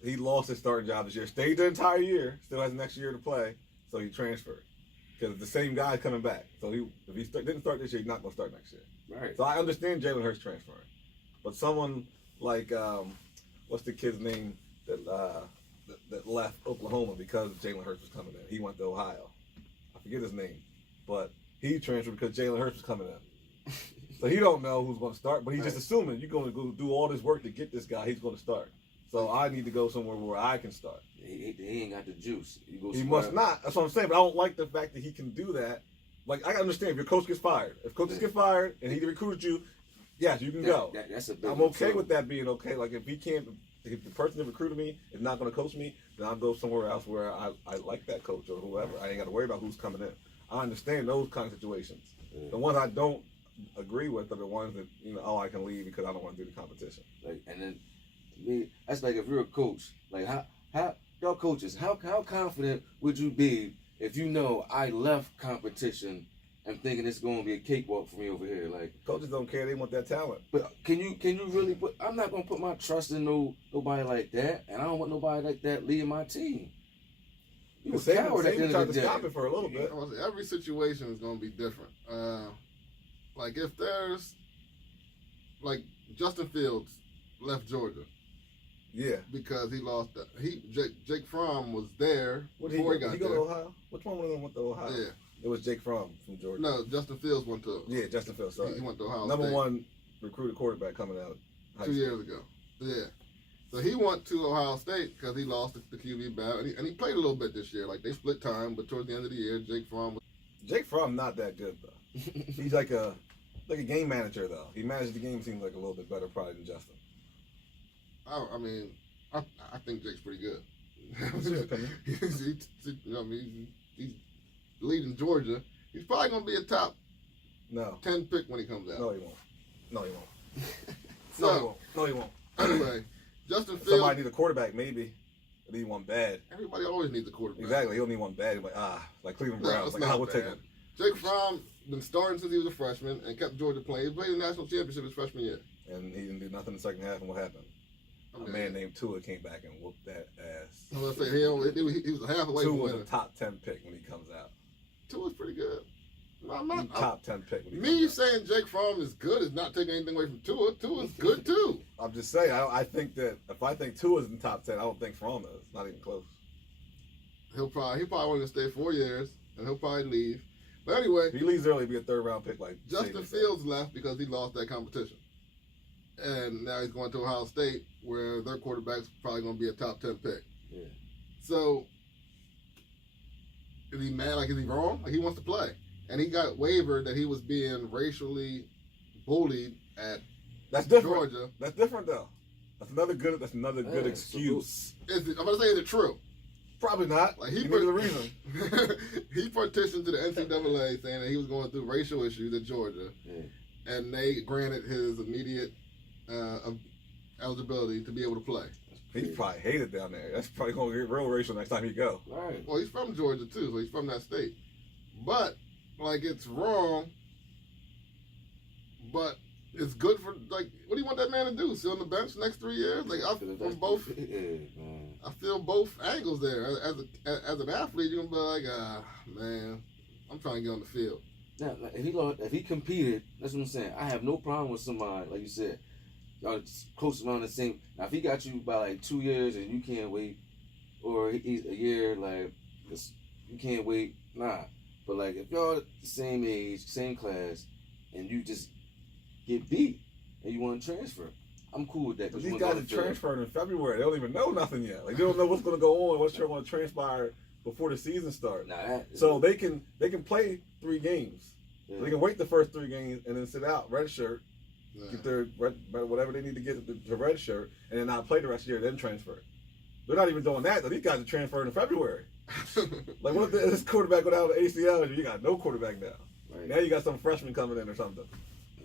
He lost his starting job this year, stayed the entire year, still has the next year to play, so he transferred. Because the same guy's coming back. So if he didn't start this year, he's not going to start next year. Right. So I understand Jalen Hurts transferring. But someone like, what's the kid's name that left Oklahoma because Jalen Hurts was coming in? He went to Ohio. I forget his name. But he transferred because Jalen Hurts was coming in. So he don't know who's going to start, but he's just assuming you're going to go do all this work to get this guy. He's going to start. So I need to go somewhere where I can start. He ain't got the juice. He must not. That's what I'm saying. But I don't like the fact that he can do that. Like, I understand if your coach gets fired. If coaches get fired and he recruited you, yes, you can go. That's a big I'm okay with that being okay. Like, if the person that recruited me is not going to coach me, then I'll go somewhere else where I like that coach or whoever. I ain't got to worry about who's coming in. I understand those kind of situations. Yeah. The ones I don't agree with are the ones that, I can leave because I don't want to do the competition. Like, and then, me, that's like if you're a coach, like how y'all coaches, how confident would you be if you know I left competition and thinking it's going to be a cakewalk for me over here? Like, coaches don't care; they want that talent. But can you really put? I'm not going to put my trust in nobody like that, and I don't want nobody like that leading my team. You a coward at the end of the day. Stop it for a little bit. Every situation is going to be different. Like if there's, like Justin Fields left Georgia. Yeah. Because he lost that. Jake Fromm was there before he got there. Did he go to Ohio? Which one of them went to Ohio? Yeah. It was Jake Fromm from Georgia. No, Justin Fields went to. Yeah, Justin Fields. Sorry. He went to Ohio Number State. 1 recruited quarterback coming out. 2 years ago. Yeah. So he went to Ohio State because he lost the QB battle, and he played a little bit this year. Like they split time, but towards the end of the year, Jake Fromm not that good though. He's like a game manager though. He managed the game seems like a little bit better probably than Justin. I mean, I think Jake's pretty good. He's leading Georgia. He's probably gonna be a top 10 pick when he comes out. No, he won't. No, he won't. Anyway, Justin Fields. Somebody need a quarterback, maybe. But he need one bad. Everybody always needs a quarterback. Exactly. He don't need one bad. He's like Cleveland Browns. We'll take him. Jake Fromm been starting since he was a freshman and kept Georgia playing. He played the national championship his freshman year. And he didn't do nothing in the second half. And what happened? A man named Tua came back and whooped that ass. I was gonna say he was a half away from winning. Tua was a top 10 pick when he comes out. Tua's pretty good. Top 10 pick. Me saying Jake Fromm is good is not taking anything away from Tua. Tua's good too. I'm just saying. I think that if I think Tua's in top 10, I don't think Fromm is. Not even close. He probably want to stay 4 years, and he'll probably leave. But anyway, If he leaves early, he'll be a 3rd round pick. Like Justin Fields left because he lost that competition, and now he's going to Ohio State, where their quarterback's probably going to be a top 10 pick. Yeah. So, is he mad? Like, is he wrong? Like, he wants to play, and he got wavered that he was being racially bullied at That's different. Georgia. That's different though. That's another good excuse. I'm going to say, is it true? Probably not. Like he knew the reason. He petitioned to the NCAA saying that he was going through racial issues at Georgia, and they granted his immediate eligibility to be able to play. He probably hated down there. That's probably going to get real racial next time he go. Right. Well, he's from Georgia too, so he's from that state. But like, it's wrong. But it's good for, like, what do you want that man to do? Sit on the bench next 3 years? Like, I feel both angles there. As an athlete, you're gonna be like, man, I'm trying to get on the field. Now, if he competed, that's what I'm saying. I have no problem with somebody, like you said, y'all close around the same. Now, if he got you by like 2 years and you can't wait, or he's a year, like, you can't wait, nah. But like, if y'all the same age, same class, and you just get beat and you want to transfer, I'm cool with that. But these guys are transferring in February. They don't even know nothing yet. Like, they don't know what's going to go on, what's going to transpire before the season starts. So they can play 3 games. Yeah. They can wait the first 3 games and then sit out, red shirt, get their whatever they need to get the red shirt, and then not play the rest of the year, then transfer. They're not even doing that. Though. These guys are transferring in February. Like, what if this quarterback go down to ACL and you got no quarterback now? Right. Now you got some freshman coming in or something.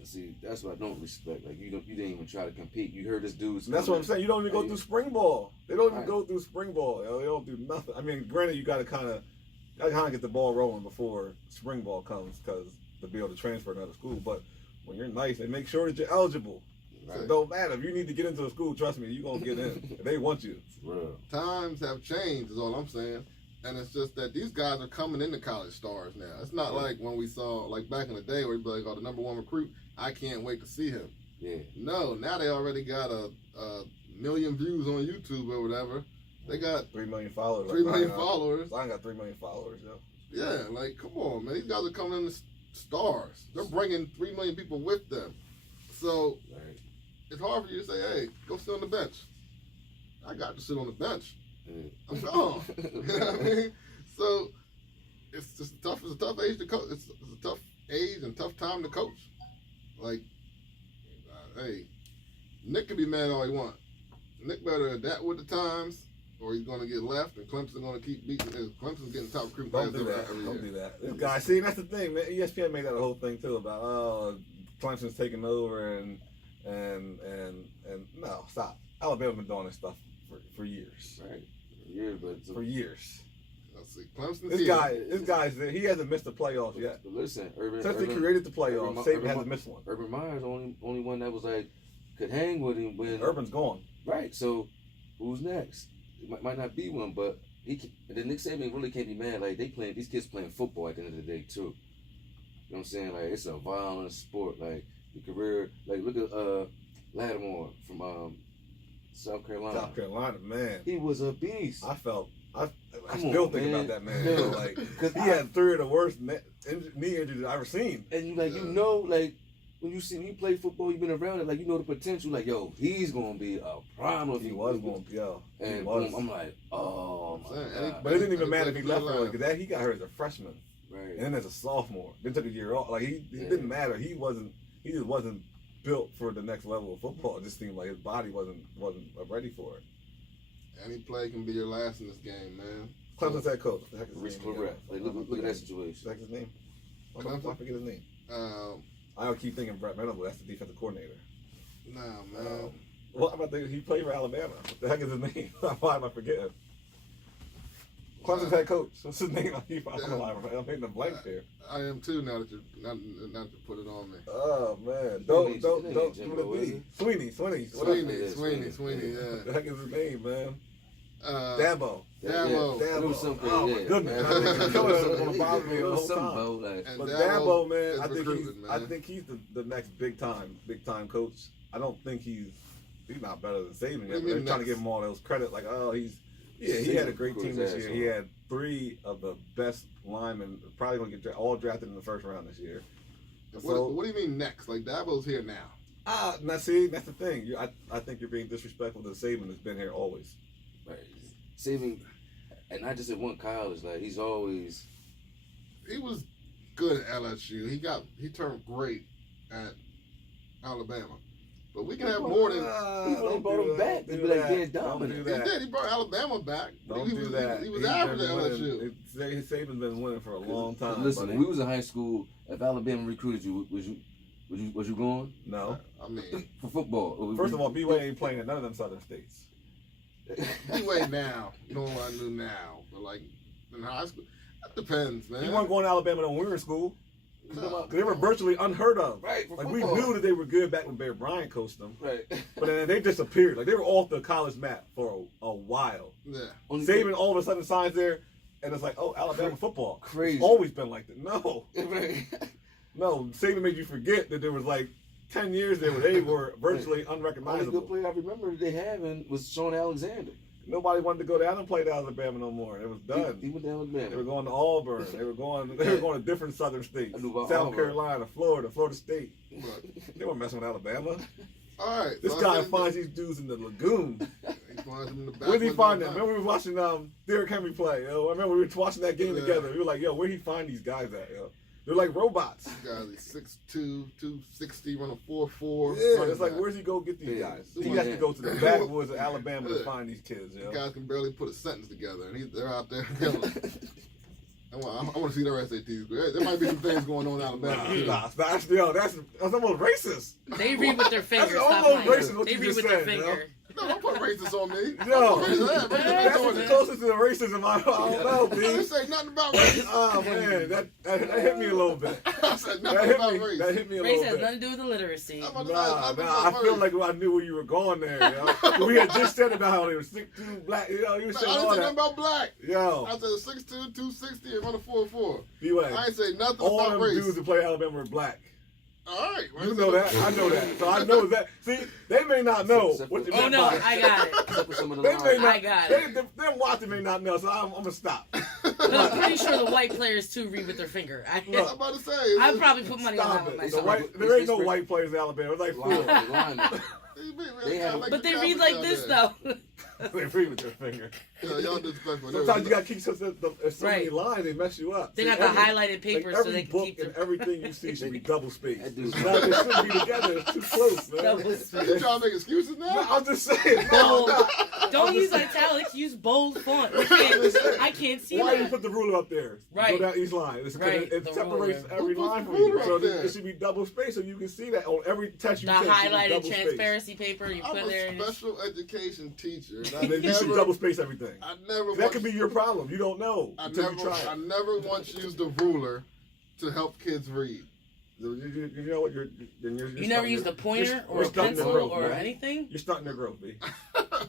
See, that's what I don't respect. Like, you didn't even try to compete. You heard this dude's. That's what I'm saying. You don't even go through spring ball. They don't even go through spring ball. They don't do nothing. I mean, granted, you got to kind of get the ball rolling before spring ball comes, because to be able to transfer to another school. But when you're nice, they make sure that you're eligible. Right. So it don't matter. If you need to get into a school, trust me, you're going to get in. They want you. Real. Times have changed is all I'm saying. And it's just that these guys are coming into college stars now. It's not like when we saw, like back in the day where you'd be like, oh, the number 1 recruit, I can't wait to see him. Yeah. No, now they already got a million views on YouTube or whatever. They got 3 million followers. 3 million followers. I got 3 million followers, yo. Yeah, like, come on, man. These guys are coming in as stars. They're bringing 3 million people with them. So it's hard for you to say, hey, go sit on the bench. I got to sit on the bench. I'm gone. You know what I mean? So it's just tough. It's a tough age to coach. It's a tough age and tough time to coach. Like, hey, Nick can be mad all he wants. Nick better adapt with the times, or he's going to get left, and Clemson's going to keep beating. Clemson's getting top recruit classes every year. Don't do that. This guy, see, that's the thing, man. ESPN made that a whole thing too about Clemson's taking over and no, stop. Alabama's been doing this stuff for years. Right. For years. Let's see. Clemson. This guy's there. He hasn't missed the playoffs yet. But listen, since they created the playoffs, Saban hasn't missed one. Urban Meyer's only one that was like could hang with him when Urban's gone. Right. So who's next? It might not be one, but the Nick Saban really can't be mad. Like, these kids playing football at the end of the day too. You know what I'm saying? Like, it's a violent sport. Like, the career. Like, look at Lattimore from South Carolina. South Carolina, man. He was a beast. I still think about that man. Like, because he had 3 of the worst knee injuries I've ever seen. And you like when you see him play football, you've been around it, like, you know the potential. Like, yo, he's gonna be a problem. He was going to, yo. And boom, I'm like, oh my God. But it didn't even matter if he left early, because he got hurt as a freshman, right? And then as a sophomore, then took a year off. Like, he didn't matter. He just wasn't built for the next level of football. It just seemed like his body wasn't ready for it. Any play can be your last in this game, man. Clemson's head coach. Rich Claret. Like, look at that situation. What's his name? I forget his name. I don't keep thinking Brett Venable. That's the defensive coordinator. Nah, man. Well, he played for Alabama. What the heck is his name? Why am I forgetting? Clemson's head coach. What's his name? I'm hitting the blank here. I am too, now that you put it on me. Oh man, don't do the D. Sweeney. Yeah. What the heck is his name, man? Dabo. Oh my goodness. But Dabo, man, I think he's the next big time coach. I don't think he's not better than Saban yet. They're trying to give him all those credit, like, oh, he's Yeah, he had a great team this His year. ass He off. had 3 of the best linemen, probably going to get all drafted in the first round this year. What do you mean next? Like, Dabo's here now. Now see, that's the thing. I think you're being disrespectful to Saban, that's been here always. Right. Saving, and not just at one college. Like he's always. He was good at LSU. He turned great at Alabama. But we can have more than. They brought him back. They be like being dominant. He did. He brought Alabama back. Don't he do was, that. He was average at LSU. Saban's been winning for a long time. Listen, buddy. when we was in high school, if Alabama recruited you, was you going No. I mean, for football? First of all, B-Way ain't playing in none of them southern states. anyway, now, knowing what I knew now, but like in high school, that depends, man. You weren't going to Alabama when we were in school. No. They were virtually unheard of. Right. For Like football. we knew that they were good back when Bear Bryant coached them, Right. but then they disappeared. Like they were off the college map for a while. Yeah. Saban all of a sudden signs there, and it's like, oh, Alabama football. Crazy. It's always been like that. No, Right. no. Saban made you forget that there was like 10 years there where they were virtually Only unrecognizable. good player I remember they having was Sean Alexander. Nobody wanted to go down and play to Alabama no more. It was done. He went down with They were Alabama. going to Auburn. They were going to different southern states. I knew about South Auburn. Carolina, Florida State. But, They weren't messing with Alabama. all right. This so guy I think finds these dudes in the lagoon. he finds them in the back. Where did he find them? window. Remember we were watching Derrick Henry play. Yo, I remember we were watching that game Yeah. together. We were like, yo, where did he find these guys at? Yo? They're like robots. These guys are 6'2", 260, run a 4.4. Yeah, running it's like, back. where's he go get these Yeah. guys? He has to go to the backwoods of Alabama to Yeah. find these kids. Yo. These guys can barely put a sentence together, and they're out there killing them. I want to see their SATs. There might be some things going on in Alabama. too. That's almost racist. They read with their finger. That's Stop almost lying. racist what They you read just with their said, finger. No, don't put racist on me. Yo, Racist ain't that's doing the it. closest to the racism I don't know, I didn't B. say nothing about race. Oh man, that hit me a little bit. I said That nothing about hit race. me a Race little has bit. nothing to do with illiteracy. I'm about to say Nah, nothing I about feel race. like I knew where you were going there, yo. We had just said about how they were 6'2", black, you know, you were I saying didn't all say nothing that. about black. Yo, I said 6'2", 260, and run a 4.4. B-Way, I ain't say nothing all about them race. dudes that play Alabama are black. All right. You know that, I know that. So I know that. See, they may not know what you Oh meant no, by I got it. Except for some of the They may lines. not. I got Them watching may not know, so I'm gonna stop. But I'm pretty sure the white players too read with their finger. I'm Look, about to say. I'd probably put money on Stop that it. one The myself. white, there ain't no white players in Alabama. It's like Line, four. line. They have- But they read like this though. They read with their finger. Yeah, y'all disrespectful. Sometimes you gotta keep so many Right. lines, they mess you up. They See, got the every- highlighted paper like so every they can book keep their and everything you see should be double spaced. That dude's- Now, they shouldn't be together. It's too close, man. double spaced. You trying to make excuses No, now? I'm just saying. Bold. No. Don't I'm use just- italics. Use bold font. I can't see Why you that. put the ruler up there? Right. Go down each line. It's 'cause Right, it the separates ruler. every Who puts line the from you. ruler So up there? it should be double spaced so you can see that on every test you The take. it should be highlighted double spaced. transparency paper you I'm put a there. special education teacher. And And then you should double space everything. I never. That could be your problem. You don't know I until you never. try I it. never once used a ruler to help kids read. You know what? You're You never used a pointer or you're a stunting their pencil growth, or man. anything? You're stunting their growth, B.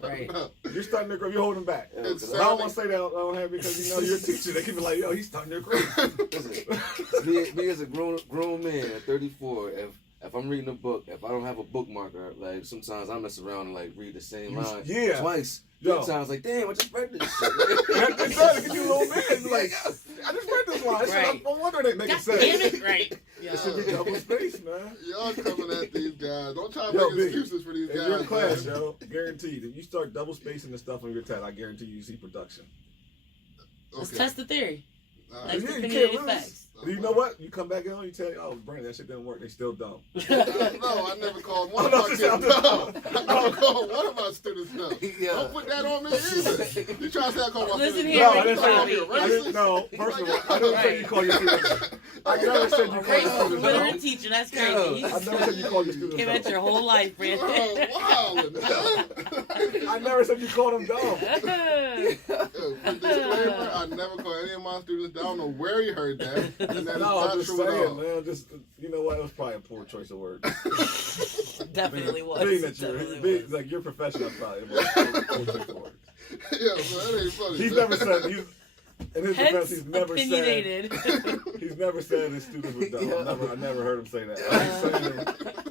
Right. No. You're stunting their growth. You're holding back. Yeah, It's I don't want to say that on here because you know you're a teacher. They can be like, yo, he's stunting their growth. Listen, me as a grown man at 34, if I'm reading a book, if I don't have a bookmarker, like sometimes I mess around and like read the same line Yeah. twice. Yo. Sometimes like, damn, I just read this shit. It's hard to get you a little man. You're like, I just read this line. Right. No wonder they make God it sense. damn it! Right. It should be double space, man. Y'all coming at these guys. Don't try to Yo, make B, excuses for these In guys. your class, man. yo, guaranteed. If you start double spacing the stuff on your test, I guarantee you see production. Let's Okay. test the theory. All Like right. Yeah, you opinionated can't lose. facts. You know what? You come back in, you tell you, oh, Brandon, that shit didn't work. They still dumb. No, I never called one of I'm my not kids saying- dumb. I never called one of my students dumb. Yeah. Don't put that on me either. You try to say I call my Listen students here, dumb. I didn't You say call me Bobby. a I didn't, racist? no, first of all, I didn't say you call your students. I never said you call your students Literary dumb. teacher, that's crazy. I never said you called your students Came at dumb. your whole life, Brandon. Oh, wow, man. I never said you called them dumb. For disclaimer, I never call any of my students down. I don't know where you heard that. And that is No, I'm not just true at saying, all. man. Just you know what? It was probably a poor choice of words. Definitely was. Being that you're Definitely being, was. like your profession, I probably was a poor choice of words. Yeah, so that ain't funny. He's man. never said. In his defense, Hence, he's never said. opinionated. He's never said his students were dumb. I never heard him say that.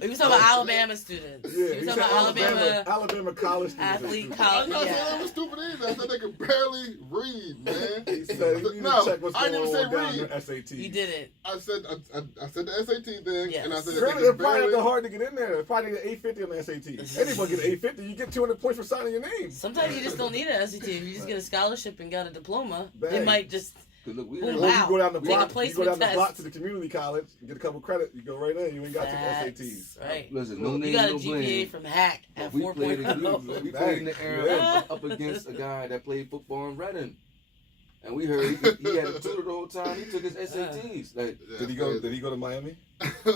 He was talking about Alabama students. Yeah, he was talking about Alabama college students. athlete I'm college. not saying Yeah. they were stupid either. I said they could barely read, man. He said he need No, to check what's I going didn't say on down read. the SAT. You did it. I said the SAT thing, Yes. and I said that Really, they they're could probably barely. not hard to get in there. They're probably get 850 on the SAT. Anybody get 850, you get 200 points for signing your name. Sometimes you just don't need an SAT. If you just get a scholarship and got a diploma, Bang. they might just. Cause look, we Boom, Or wow. you go down the Take a block. You go placement down the block test. to the community college, you get a couple credit, you go right in. You ain't got to the Facts, SATs. right. listen, no You name, got a no GPA blame. from Hack at We played 4.0. we played in the era Yeah. up against a guy that played football in Reading, and we heard he had a tutor the whole time. He took his SATs. Like, Yeah, Did he go to Miami? Yeah,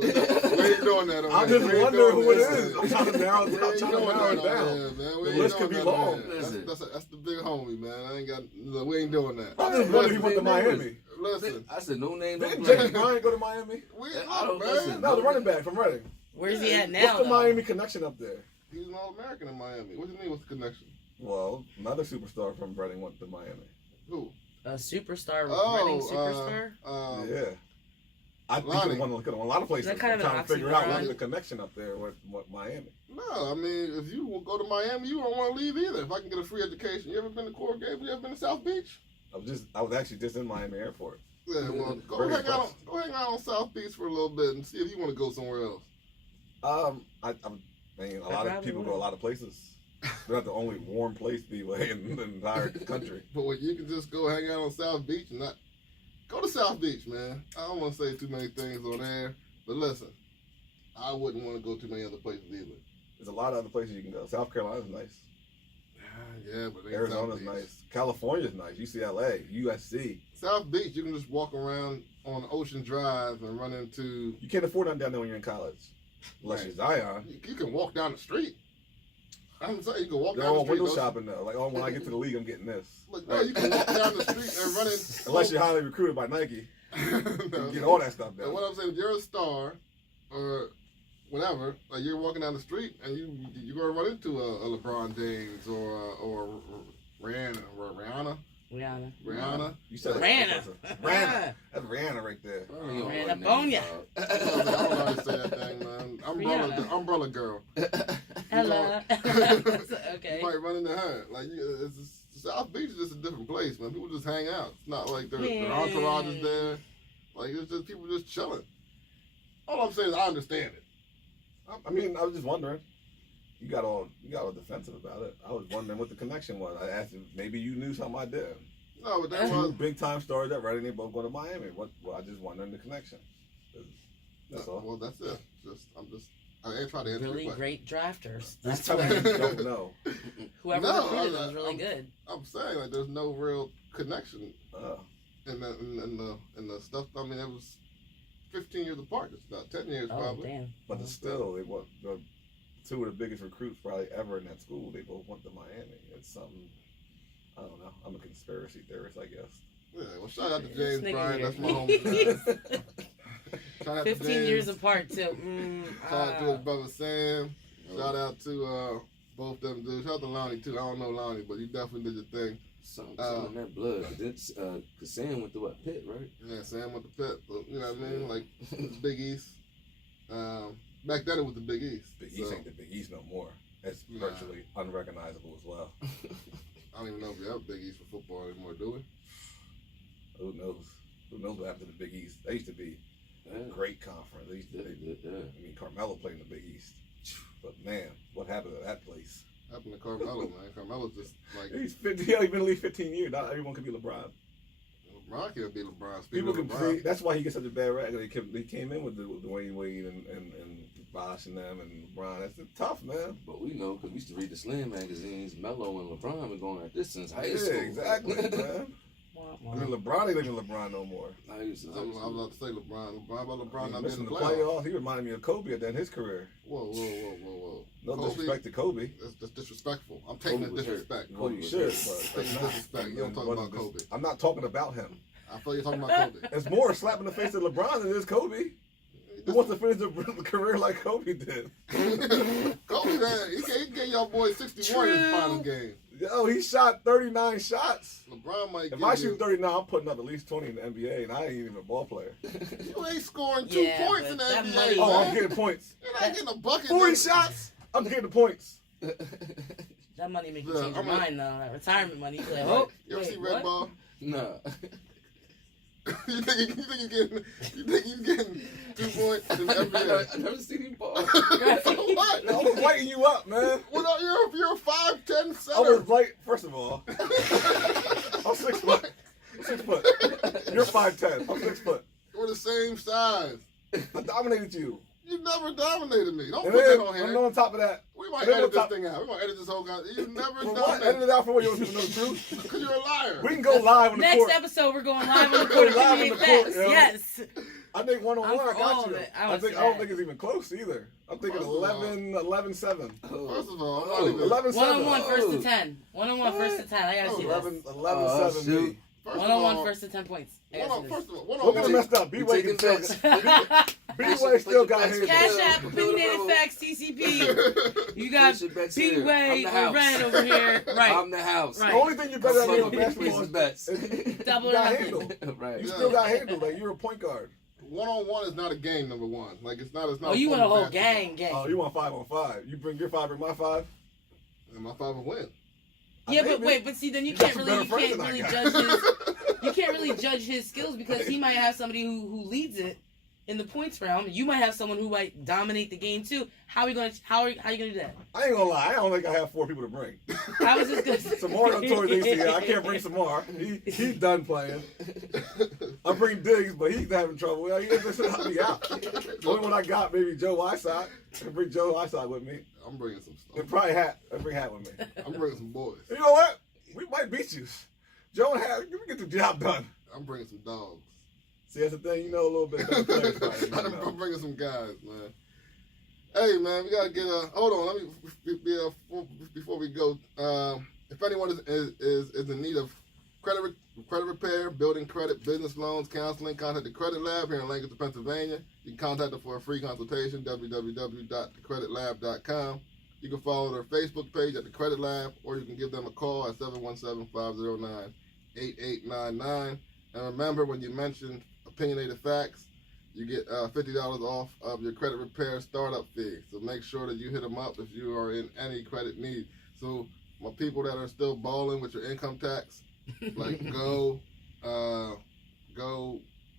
we ain't doing that on I'm here. just We ain't wondering doing who it that. is. I'm trying to narrow We ain't it doing that down. on here, man. We The ain't list doing could be that on long. here. Listen. That's the big homie, man. I ain't got. We ain't doing that. I'm just wondering he went to Miami. Listen, I said no name, no Didn't blame. James Bryant go to Miami? we I don't man. listen. No, the running back from Reading. Where's he at now? What's the though? Miami connection up there? He was an All-American in Miami. What do you mean? What's the connection? Well, another superstar from Reading went to Miami. Who? A superstar, Oh, running superstar. Yeah. I think Lonnie. it won a lot of places. Is that kind I'm of trying an to figure out oxymoron? what's the connection up there with Miami. No, I mean, if you go to Miami, you don't want to leave either. If I can get a free education, you ever been to Coral Gables? You ever been to South Beach? I was actually just in Miami Airport. Yeah, well, go Very hang out. impressed. Go hang out on South Beach for a little bit and see if you want to go somewhere else. I mean, a lot of people go a lot of places. They're not the only warm place to be in the entire country. But when you can just go hang out on South Beach and not go to South Beach, man. I don't want to say too many things on air, but listen, I wouldn't want to go too many other places either. There's a lot of other places you can go. South Carolina's nice. Yeah, but it ain't Arizona's South Beach. nice. California's nice. UCLA, USC. South Beach, you can just walk around on Ocean Drive and run into. You can't afford nothing down there when you're in college, unless you're Zion. You can walk down the street. I'm saying you can walk They're down the all street. window Those- shopping though. Like, oh, when I get to the league, I'm getting this. Look, no, you can walk down the street and run in. Unless you're highly recruited by Nike, you No. get all that stuff And down. what I'm saying, if you're a star or whatever, like you're walking down the street and you're gonna run into a LeBron James or Rihanna. Rihanna. You said Rihanna. Rihanna. That's Rihanna right there. Ran up on ya. I don't know how to say that thing, man. Rihanna. Umbrella girl. Hello. You Okay. might run into her. Like it's just, South Beach is just a different place, man. People just hang out. It's not like their entourage is there. Like it's just people just chilling. All I'm saying is I understand it. I mean, I was just wondering. You got all defensive about it. I was wondering what the connection was. I asked him, maybe you knew something I didn't. No, but that Two was big time stars that Reading, they both go to Miami. Well, I just wondering the connection. That's all. Well, that's it. I ain't trying to answer Really your question. great drafters. That's That's how what. you don't know. Whoever No, recruited I- them was really good. I'm saying like there's no real connection Uh, in the stuff. I mean, it was 15 years apart. It's about 10 years Oh probably. damn. but it's still, they were the two of the biggest recruits probably ever in that school. They both went to Miami. It's something. I don't know. I'm a conspiracy theorist, I guess. Yeah. Well, shout out to This James nigga Bryant. here. That's my homie. Shout out to 15 James. years apart too. Shout out to his brother Sam. Shout out to both them dudes. Shout out to Lonnie too. I don't know Lonnie, but you definitely did your thing. Something in that blood. Cause Sam went through what, Pitt, right? Yeah, Sam went to Pitt. But, you know what I mean? Like it's Big East. Back then it was the Big East. Big East So, ain't the Big East no more. It's Nah. virtually unrecognizable as well. I don't even know if we have Big East for football anymore, do we? Who knows? Who knows what happened to the Big East? They used to be Yeah. a great conference. They used to, Yeah. I mean, Carmelo played in the Big East. But man, what happened to that place? Happened to Carmelo, man. Carmelo's just like He's 50, yeah, he's been in the league 15 years. Not everyone can be LeBron. LeBron can't be LeBron. Speaking People of can LeBron, see. That's why he gets such a bad rap. They came in with Dwayne Wade and Bosh and them and LeBron. That's tough, man. But we know because we used to read the Slam magazines. Melo and LeBron been going at this since high Yeah, school. exactly, man. I mean, LeBron ain't even LeBron no more. I used to. I'm about to say LeBron. LeBron I mean, not missing in the the playoffs. He reminded me of Kobe at the end of his career. Whoa. No Kobe, disrespect to Kobe. That's disrespectful. I'm taking Kobe the was hurt. disrespect. Well, you was should, hurt. but Taking that's not. disrespect. You don't talk Wasn't about Kobe. I'm not talking about him. I thought you were talking about Kobe. It's more a slap in the face of LeBron than it is Kobe. Who wants to finish a career like Kobe did? Kobe, man, he gave y'all boys 61 in his final game. Yo, he shot 39 shots. LeBron might. If I shoot 39, I'm putting up at least 20 in the NBA, and I ain't even a ball player. You ain't scoring 2 Yeah, points but in the that NBA. money- Oh, man. I'm getting points. You're not getting a bucket. 40 nigga. shots. I'm getting the points. That money make you Yeah, change your I'm like- mind though. That retirement money. You like, You oh, ever wait, see Red what? Ball? Nah. You think he's getting 2 points in the I NBA? never seen him ball. What? I was lighting you up, man. Well, you're a 5'10" I center. was light. First of all, I'm 6 foot. I'm 6 foot. You're 5'10". I'm 6 foot. We're the same size. I dominated you. You never dominated me. Don't And put then, that on and here. on top of that, We might and then edit on this top- thing out. We're gonna edit this whole guy. You never for what? Edit dominated it out for what? You don't even know the truth. because you're a liar. We can go live on the Next court. episode, we're going live on the Go court. live on Opinionated the court, Facts. yo. Yes. I think one on I'm one. I for all got of you. it. I wanna see I don't that. think it's even close either. I'm thinking First of all- 11-7. First of all, I'm Oh. not even. 11-7. 1-on-1 first to Oh. 10. 1-on-one first to 10. I gotta see this. 11-7. shoot. B. First of 1-on-1 all, first to 10 points. I gotta see First of all, Look at him one-on-one. messed up. We B-Way taking can bets. B-Way still got his. Cash App, Opinionated Facts, TCP. You got Place your bets here. B-Way I'm the or Red house. over here. Right. I'm the house. The Right. only thing you better at Fucking on basketball places is bets. Double you or got nothing. handle. Right. You Yeah. still got handle. Like you're a point guard. One-on-one is not a game. Number one, like it's not. Oh, you want a whole gang. gang. Oh, you want 5-on-5? You bring your 5 and my 5. And my 5 will win. Yeah, but Maybe. wait, but see, then you You got can't some really, better you can't friends really than I judge his, you can't really judge his skills because he might have somebody who leads it in the points realm. You might have someone who might dominate the game too. How are you gonna do that? I ain't gonna lie. I don't think I have 4 people to bring. I was just gonna. Samar done told ACL. I can't bring Samar. He's done playing. I bring Diggs, but he's having trouble. He doesn't help me out. The only one I got, maybe Joe Whiteside. I bring Joe Whiteside with me. I'm bringing some stuff. And probably Hat. I bring Hat with me. I'm bringing some boys. You know what? We might beat you. Joe and Hat, we get the job done. I'm bringing some dogs. See, that's the thing. You know a little bit about players. Probably, you know. I'm bringing some guys, man. Hey, man, we gotta get hold on. Let me before we go. If anyone is in need of credit repair, building credit, business loans, counseling, contact the Credit Lab here in Lancaster, Pennsylvania. You can contact them for a free consultation. www.thecreditlab.com. You can follow their Facebook page at the Credit Lab, or you can give them a call at 717-509-8899. And remember, when you mention Opinionated Facts, you get $50 off of your credit repair startup fee. So make sure that you hit them up if you are in any credit need. So my people that are still balling with your income tax, like go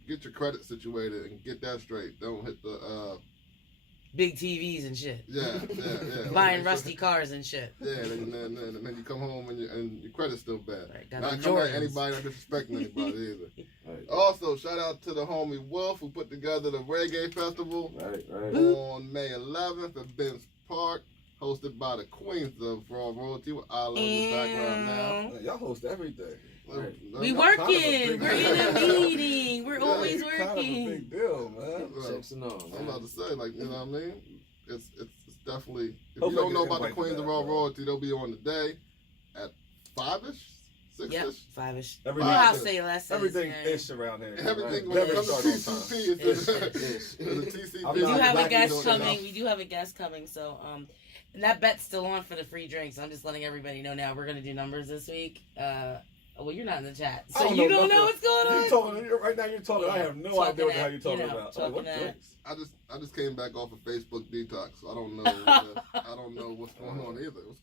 get your credit situated and get that straight. Don't hit the Big TVs and shit. yeah. Buying Make rusty cars and shit. Yeah, and then you come home and your credit's still bad. Right, got Not the coming at Jordans. anybody, not disrespecting anybody either. Right. Also, shout out to the homie Wolf who put together the Reggae Festival Right. on May 11th at Ben's Park, hosted by the Queens of Raw Royalty with Isla in the background now. Man, y'all host everything. Right. We Y'all working. kind of a big We're in a deal. meeting. We're Yeah, always It's kind of a working. big deal, man. Checks and all, I'm man. about to say, like, you know what I mean? It's definitely. If you Hopefully don't know I get about the invited Queens to of that, Raw bro. Royalty, they'll be on the day at 5ish, 6ish. Yep, 5ish. You know Everything, how I say less. everything ish around here. Everything Right. when it Never comes to start on time. TCP, it's the Ish. TCP. I'm We do not have a black, guest you know, coming. enough. We do have a guest coming. So, and that bet's still on for the free drinks. I'm just letting everybody know now. We're gonna do numbers this week. Well, you're not in the chat, I so don't you know don't know nothing. what's going on. You talking right now? You're talking. I have no Talking idea what the hell that, you're talking you know, about. talking What that. drinks? I just came back off of Facebook detox, so I don't know. I don't know what's going on either. Is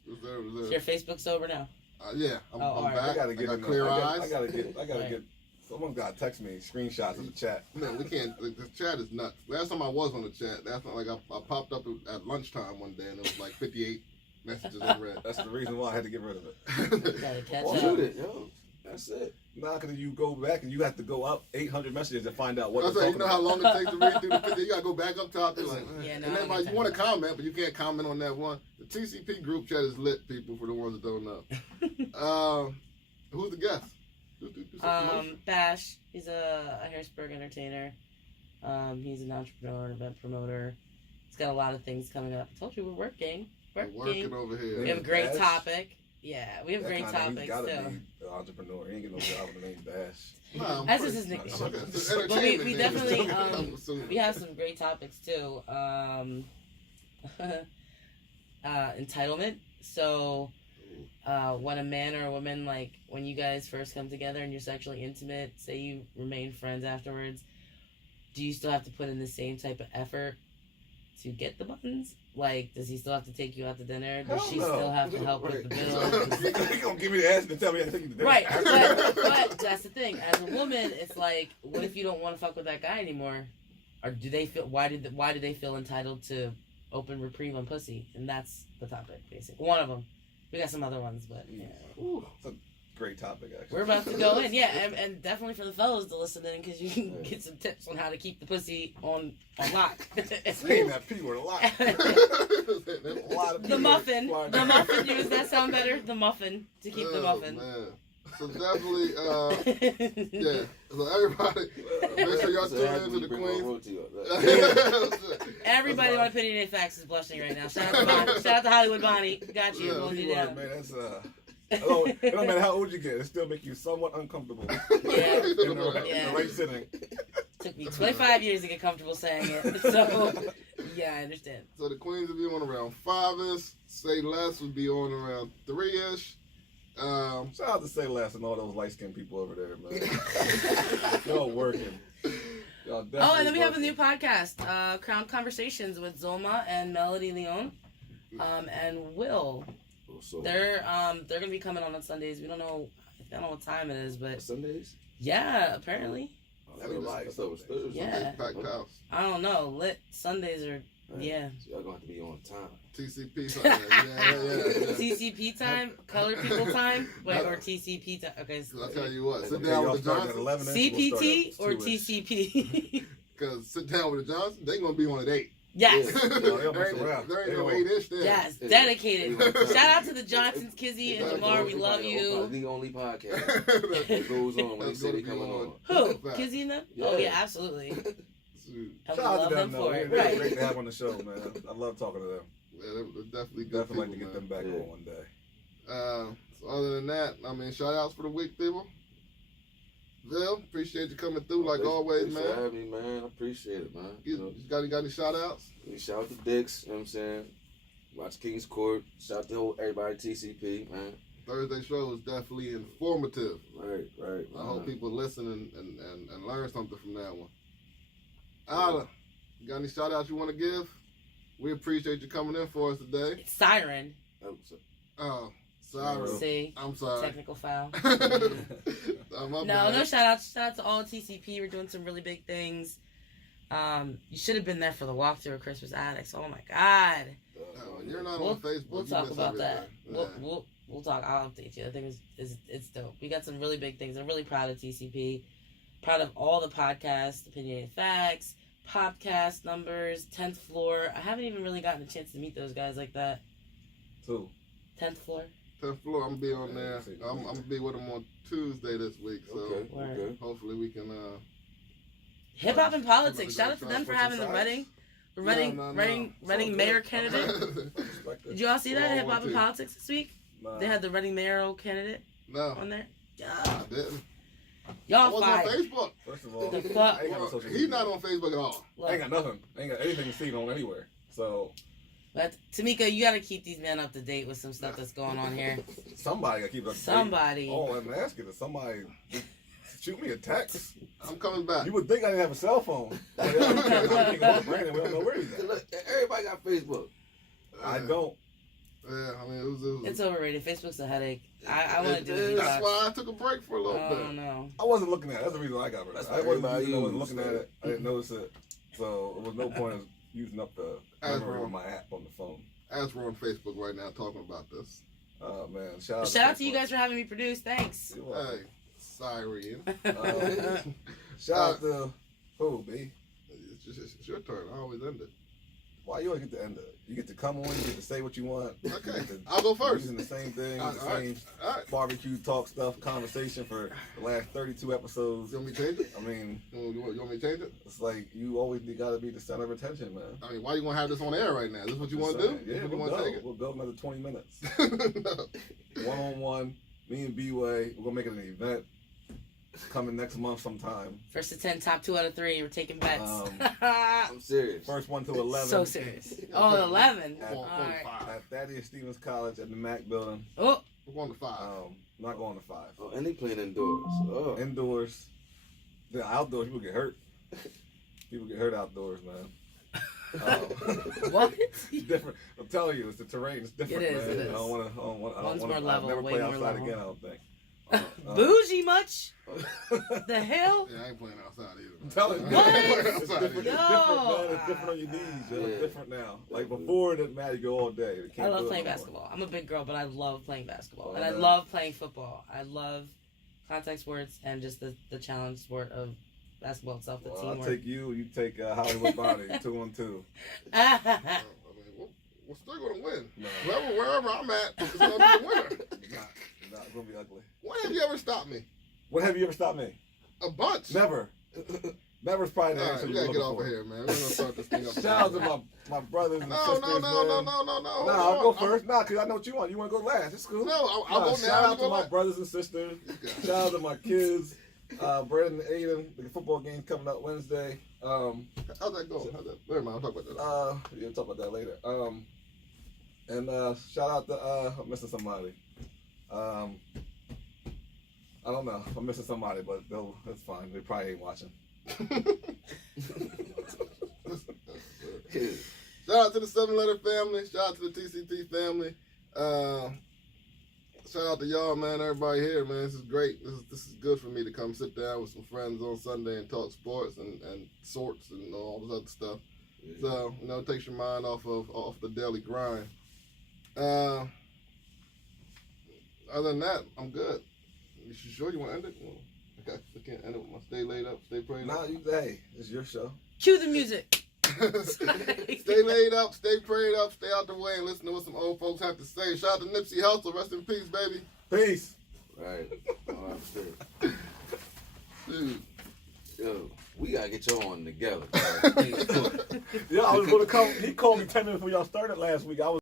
Is your Facebook sober now? yeah, I'm alright. back. I gotta get got in there. clear I eyes. gotta get. Right. Someone's gotta text me screenshots of the chat. No, we can't. The chat is nuts. Last time I was on the chat, that's not like I popped up at lunchtime one day and it was like 58 messages unread. That's the reason why I had to get rid of it. Gotta catch Well, up. Shoot it, yo. That's it. Nah, because you go back and you have to go up 800 messages to find out what That's they're right. You talking know how about. long it takes to read through the 50? You gotta go back up top. They're like, Yeah, no, and I then get you want to that. comment, but you can't comment on that one. The TCP group chat is lit, people. For the ones that don't know. Who's the guest? Do some promotion. Bash. He's a Harrisburg entertainer. He's an entrepreneur, an event promoter. He's got a lot of things coming up. I told you we're working. We're working over here. We have a great Bash? topic. Yeah, we have That great kinda- topics He's gotta too. be an entrepreneur. He ain't get no job with the name Bash. Nah, I'm That's pretty- just his nickname. Okay, it's But entertainment, we man. definitely I'm assuming. we have some great topics too. Entitlement. So when a man or a woman, like, when you guys first come together and you're sexually intimate, say you remain friends afterwards, do you still have to put in the same type of effort to get the buttons? Like, does he still have to take you out to dinner? Does she still have to help with the bill? You gonna give me the ass and tell me I take you to dinner? Right, but that's the thing. As a woman, it's like, what if you don't want to fuck with that guy anymore? Or do they feel? Why do they feel entitled to open reprieve on pussy? And that's the topic, basically. One of them. We got some other ones, but yeah. Ooh, it's a great topic, actually. We're about to go in, yeah, and definitely for the fellas to listen in, because you can get some tips on how to keep the pussy on lock. Saying that P word a lot. A lot of The muffin. Does that sound better? The muffin, to keep the muffin. Man. So definitely, yeah. So everybody, make sure y'all tune into the Queens. Everybody on Opinionated Facts is blushing right now. Shout out to Hollywood Bonnie. Got you. Yeah, You down. Man, that's it don't matter how old you get, it still make you somewhat uncomfortable. Yeah. In the right sitting. Took me 25 years to get comfortable saying it. So, yeah, I understand. So the Queens would be on around 5-ish. Say Less would be on around 3-ish. Shout out to Say Less and all those light-skinned people over there, man. Y'all working. Y'all definitely Oh, and then we have a working. new podcast, Crown Conversations with Zoma and Melody Leon, and Will. So, They're gonna be coming on Sundays. We don't know what time it is, but Sundays? yeah, apparently. I thought it was Thursday. Yeah. Packed house. I don't know. Lit Sundays are yeah. So y'all gonna have to be on time. TCP time. Yeah. TCP time, colored people time, wait, or TCP time. Okay. I'll tell you what. Sit Okay, down y'all with the start at Johnson. 11-ish, CPT we'll or start at 2-ish. TCP? Because sit down with the Johnson, they gonna be on at 8. Yes. Yeah. No, there ain't no 8-ish there. Yes. Yeah. Dedicated. Yeah. Shout out to the Johnsons, Kizzy and Jamar. We love you. The only podcast that goes on when they say they coming on. Who? Kizzy and them? Oh Yeah. yeah, absolutely. And Shout we out love to them them, for though. it. They're Right. great to have on the show, man. I love talking to them. Yeah, they're definitely good Definitely like to people, get them back Yeah. on one day. So other than that, I mean, shout outs for the week, people. Bill, appreciate you coming through like always, Thanks for man. having me, man. I appreciate it, man. You got any shout outs? Shout out to Dix, you know what I'm saying? Watch King's Court. Shout out to everybody at TCP, man. Thursday show was definitely informative. Right. I hope people listen and learn something from that one. Ala, you got any shout outs you want to give? We appreciate you coming in for us today. It's Siren. Oh, so, Oh, sorry. See, I'm sorry. technical foul. My No, bad. no shout outs. Shout out to all TCP. We're doing some really big things. You should have been there for the walkthrough of Christmas Addicts. Oh my God. No, you're not on Facebook. We'll You talk miss about that. everything. Yeah. We'll talk. I'll update you. I think it's dope. We got some really big things. I'm really proud of TCP. Proud of all the podcasts, Opinionated Facts, Podcast Numbers, 10th Floor. I haven't even really gotten a chance to meet those guys like that. 10th Floor. 10th floor, I'm gonna be on there. I'm gonna be with them on Tuesday this week, so okay. hopefully we can. Hip Hop and Politics. Shout out to them for having the Reading Reading mayor candidate. Did you all see that Hip Hop and Politics this week? Nah. They had the Reading mayoral candidate No, on there. Yeah. I didn't. I Y'all wasn't on fired. Facebook. First of all, The fuck? I ain't got no social He's media. not on Facebook at all. I ain't got nothing. I ain't got anything to see on anywhere. So But Tamika, you got to keep these men up to date with some stuff that's going on here. somebody got to keep it up to date. Somebody. All I'm asking is somebody shoot me a text. I'm coming back. You would think I didn't have a cell phone. I'm thinking about Brandon. We don't know where he's at. Look, everybody got Facebook. I don't. Yeah, I mean, it was It's overrated. Facebook's a headache. I want to do It it. is. that's why I took a break for a little I bit. don't know. I wasn't looking at it. That's the reason I got rid of That's it. what I wasn't, everybody I wasn't uses, looking at so. it. I didn't notice it. So it was no point of using up the memory of my app on the phone. As we're on Facebook right now talking about this. Oh, man. Shout out Shout out to you Facebook. guys for having me produce. Thanks. You're welcome. Hey, Siren. Shout out to who, B? It's your turn. I always end it. Why you always get to end it? You get to come on, you get to say what you want. You Okay, get to- I'll go first. Using the same thing, All the right, same all right. barbecue talk stuff, conversation for the last 32 episodes. You want me to change it? I mean, You want me to change it? it's like you always got to be the center of attention, man. I mean, why you want to have this on air right now? Is this what you want to Just do? saying. Yeah, This what you we'll want to go. take it? We'll go another 20 minutes. No. One-on-one, me and B-Way. We're going to make it an event. It's coming next month sometime. First to 10, top 2 out of 3. We're taking bets. I'm serious. First one to 11. So serious. Oh, 11. At, All right. at Thaddeus Stevens College at the Mac building. Oh, We're going to 5. Not going to 5. Oh, and they playing indoors. Oh. Indoors. The outdoors, people get hurt. People get hurt outdoors, man. What? It's different. I'm telling you, it's the terrain. It's different, It is, man. it is. I don't want to. One's more level, I'll never way play more outside level. again. I don't think. Bougie much? The hell? Yeah, I ain't playing outside either. I'm telling you, What? it's different. Yo. It's different, man. It's different on your knees. Yeah. It's different now. Like before, it didn't matter. You go all day. You I can't love do it playing no more. basketball. I'm a big girl, but I love playing basketball. Oh, And I man. love playing football. I love contact sports and just the challenge sport of basketball itself, the Well, I'll teamwork. take you. You take Hollywood Body 2-on-2. I mean, we're still going to win. No. Wherever I'm at, it's going to be a winner. It's gonna be ugly. When have you ever stopped me? When have you ever stopped me? A bunch. Never. Never's probably the All answer right, we you're gotta get looking off for. of here, man. We're gonna start this thing up. Shout out to my brothers and No, sisters, no, no, no, man. no, no, no. No, I'll go first. Nah, because I know what you want. You want to go last. It's cool. No, I'll go now. Shout out You to go my last. brothers and sisters. Shout out to my kids. Brandon and Aiden. The football game's coming up Wednesday. How's that going? Never mind. I'll talk about that. We'll talk about that later. And shout out to I'm missing somebody. I don't know. I'm missing somebody, but that's fine. They probably ain't watching. Shout out to the 7-letter family. Shout out to the TCP family. Shout out to y'all, man. Everybody here, man. This is great. This is good for me to come sit down with some friends on Sunday and talk sports and sorts and all this other stuff. Yeah. So, it takes your mind off the daily grind. Other than that, I'm good. You sure you want to end it? Well, okay, we can't end it with my stay laid up, stay prayed Nah, up. hey, it's your show. Cue the music. Stay laid up, stay prayed up, stay out the way, and listen to what some old folks have to say. Shout out to Nipsey Hussle. Rest in peace, baby. Peace. Right. Oh, I'm sure. Dude. Yo, we gotta get y'all on together. Yeah, I was gonna come. He called me 10 minutes before y'all started last week. I was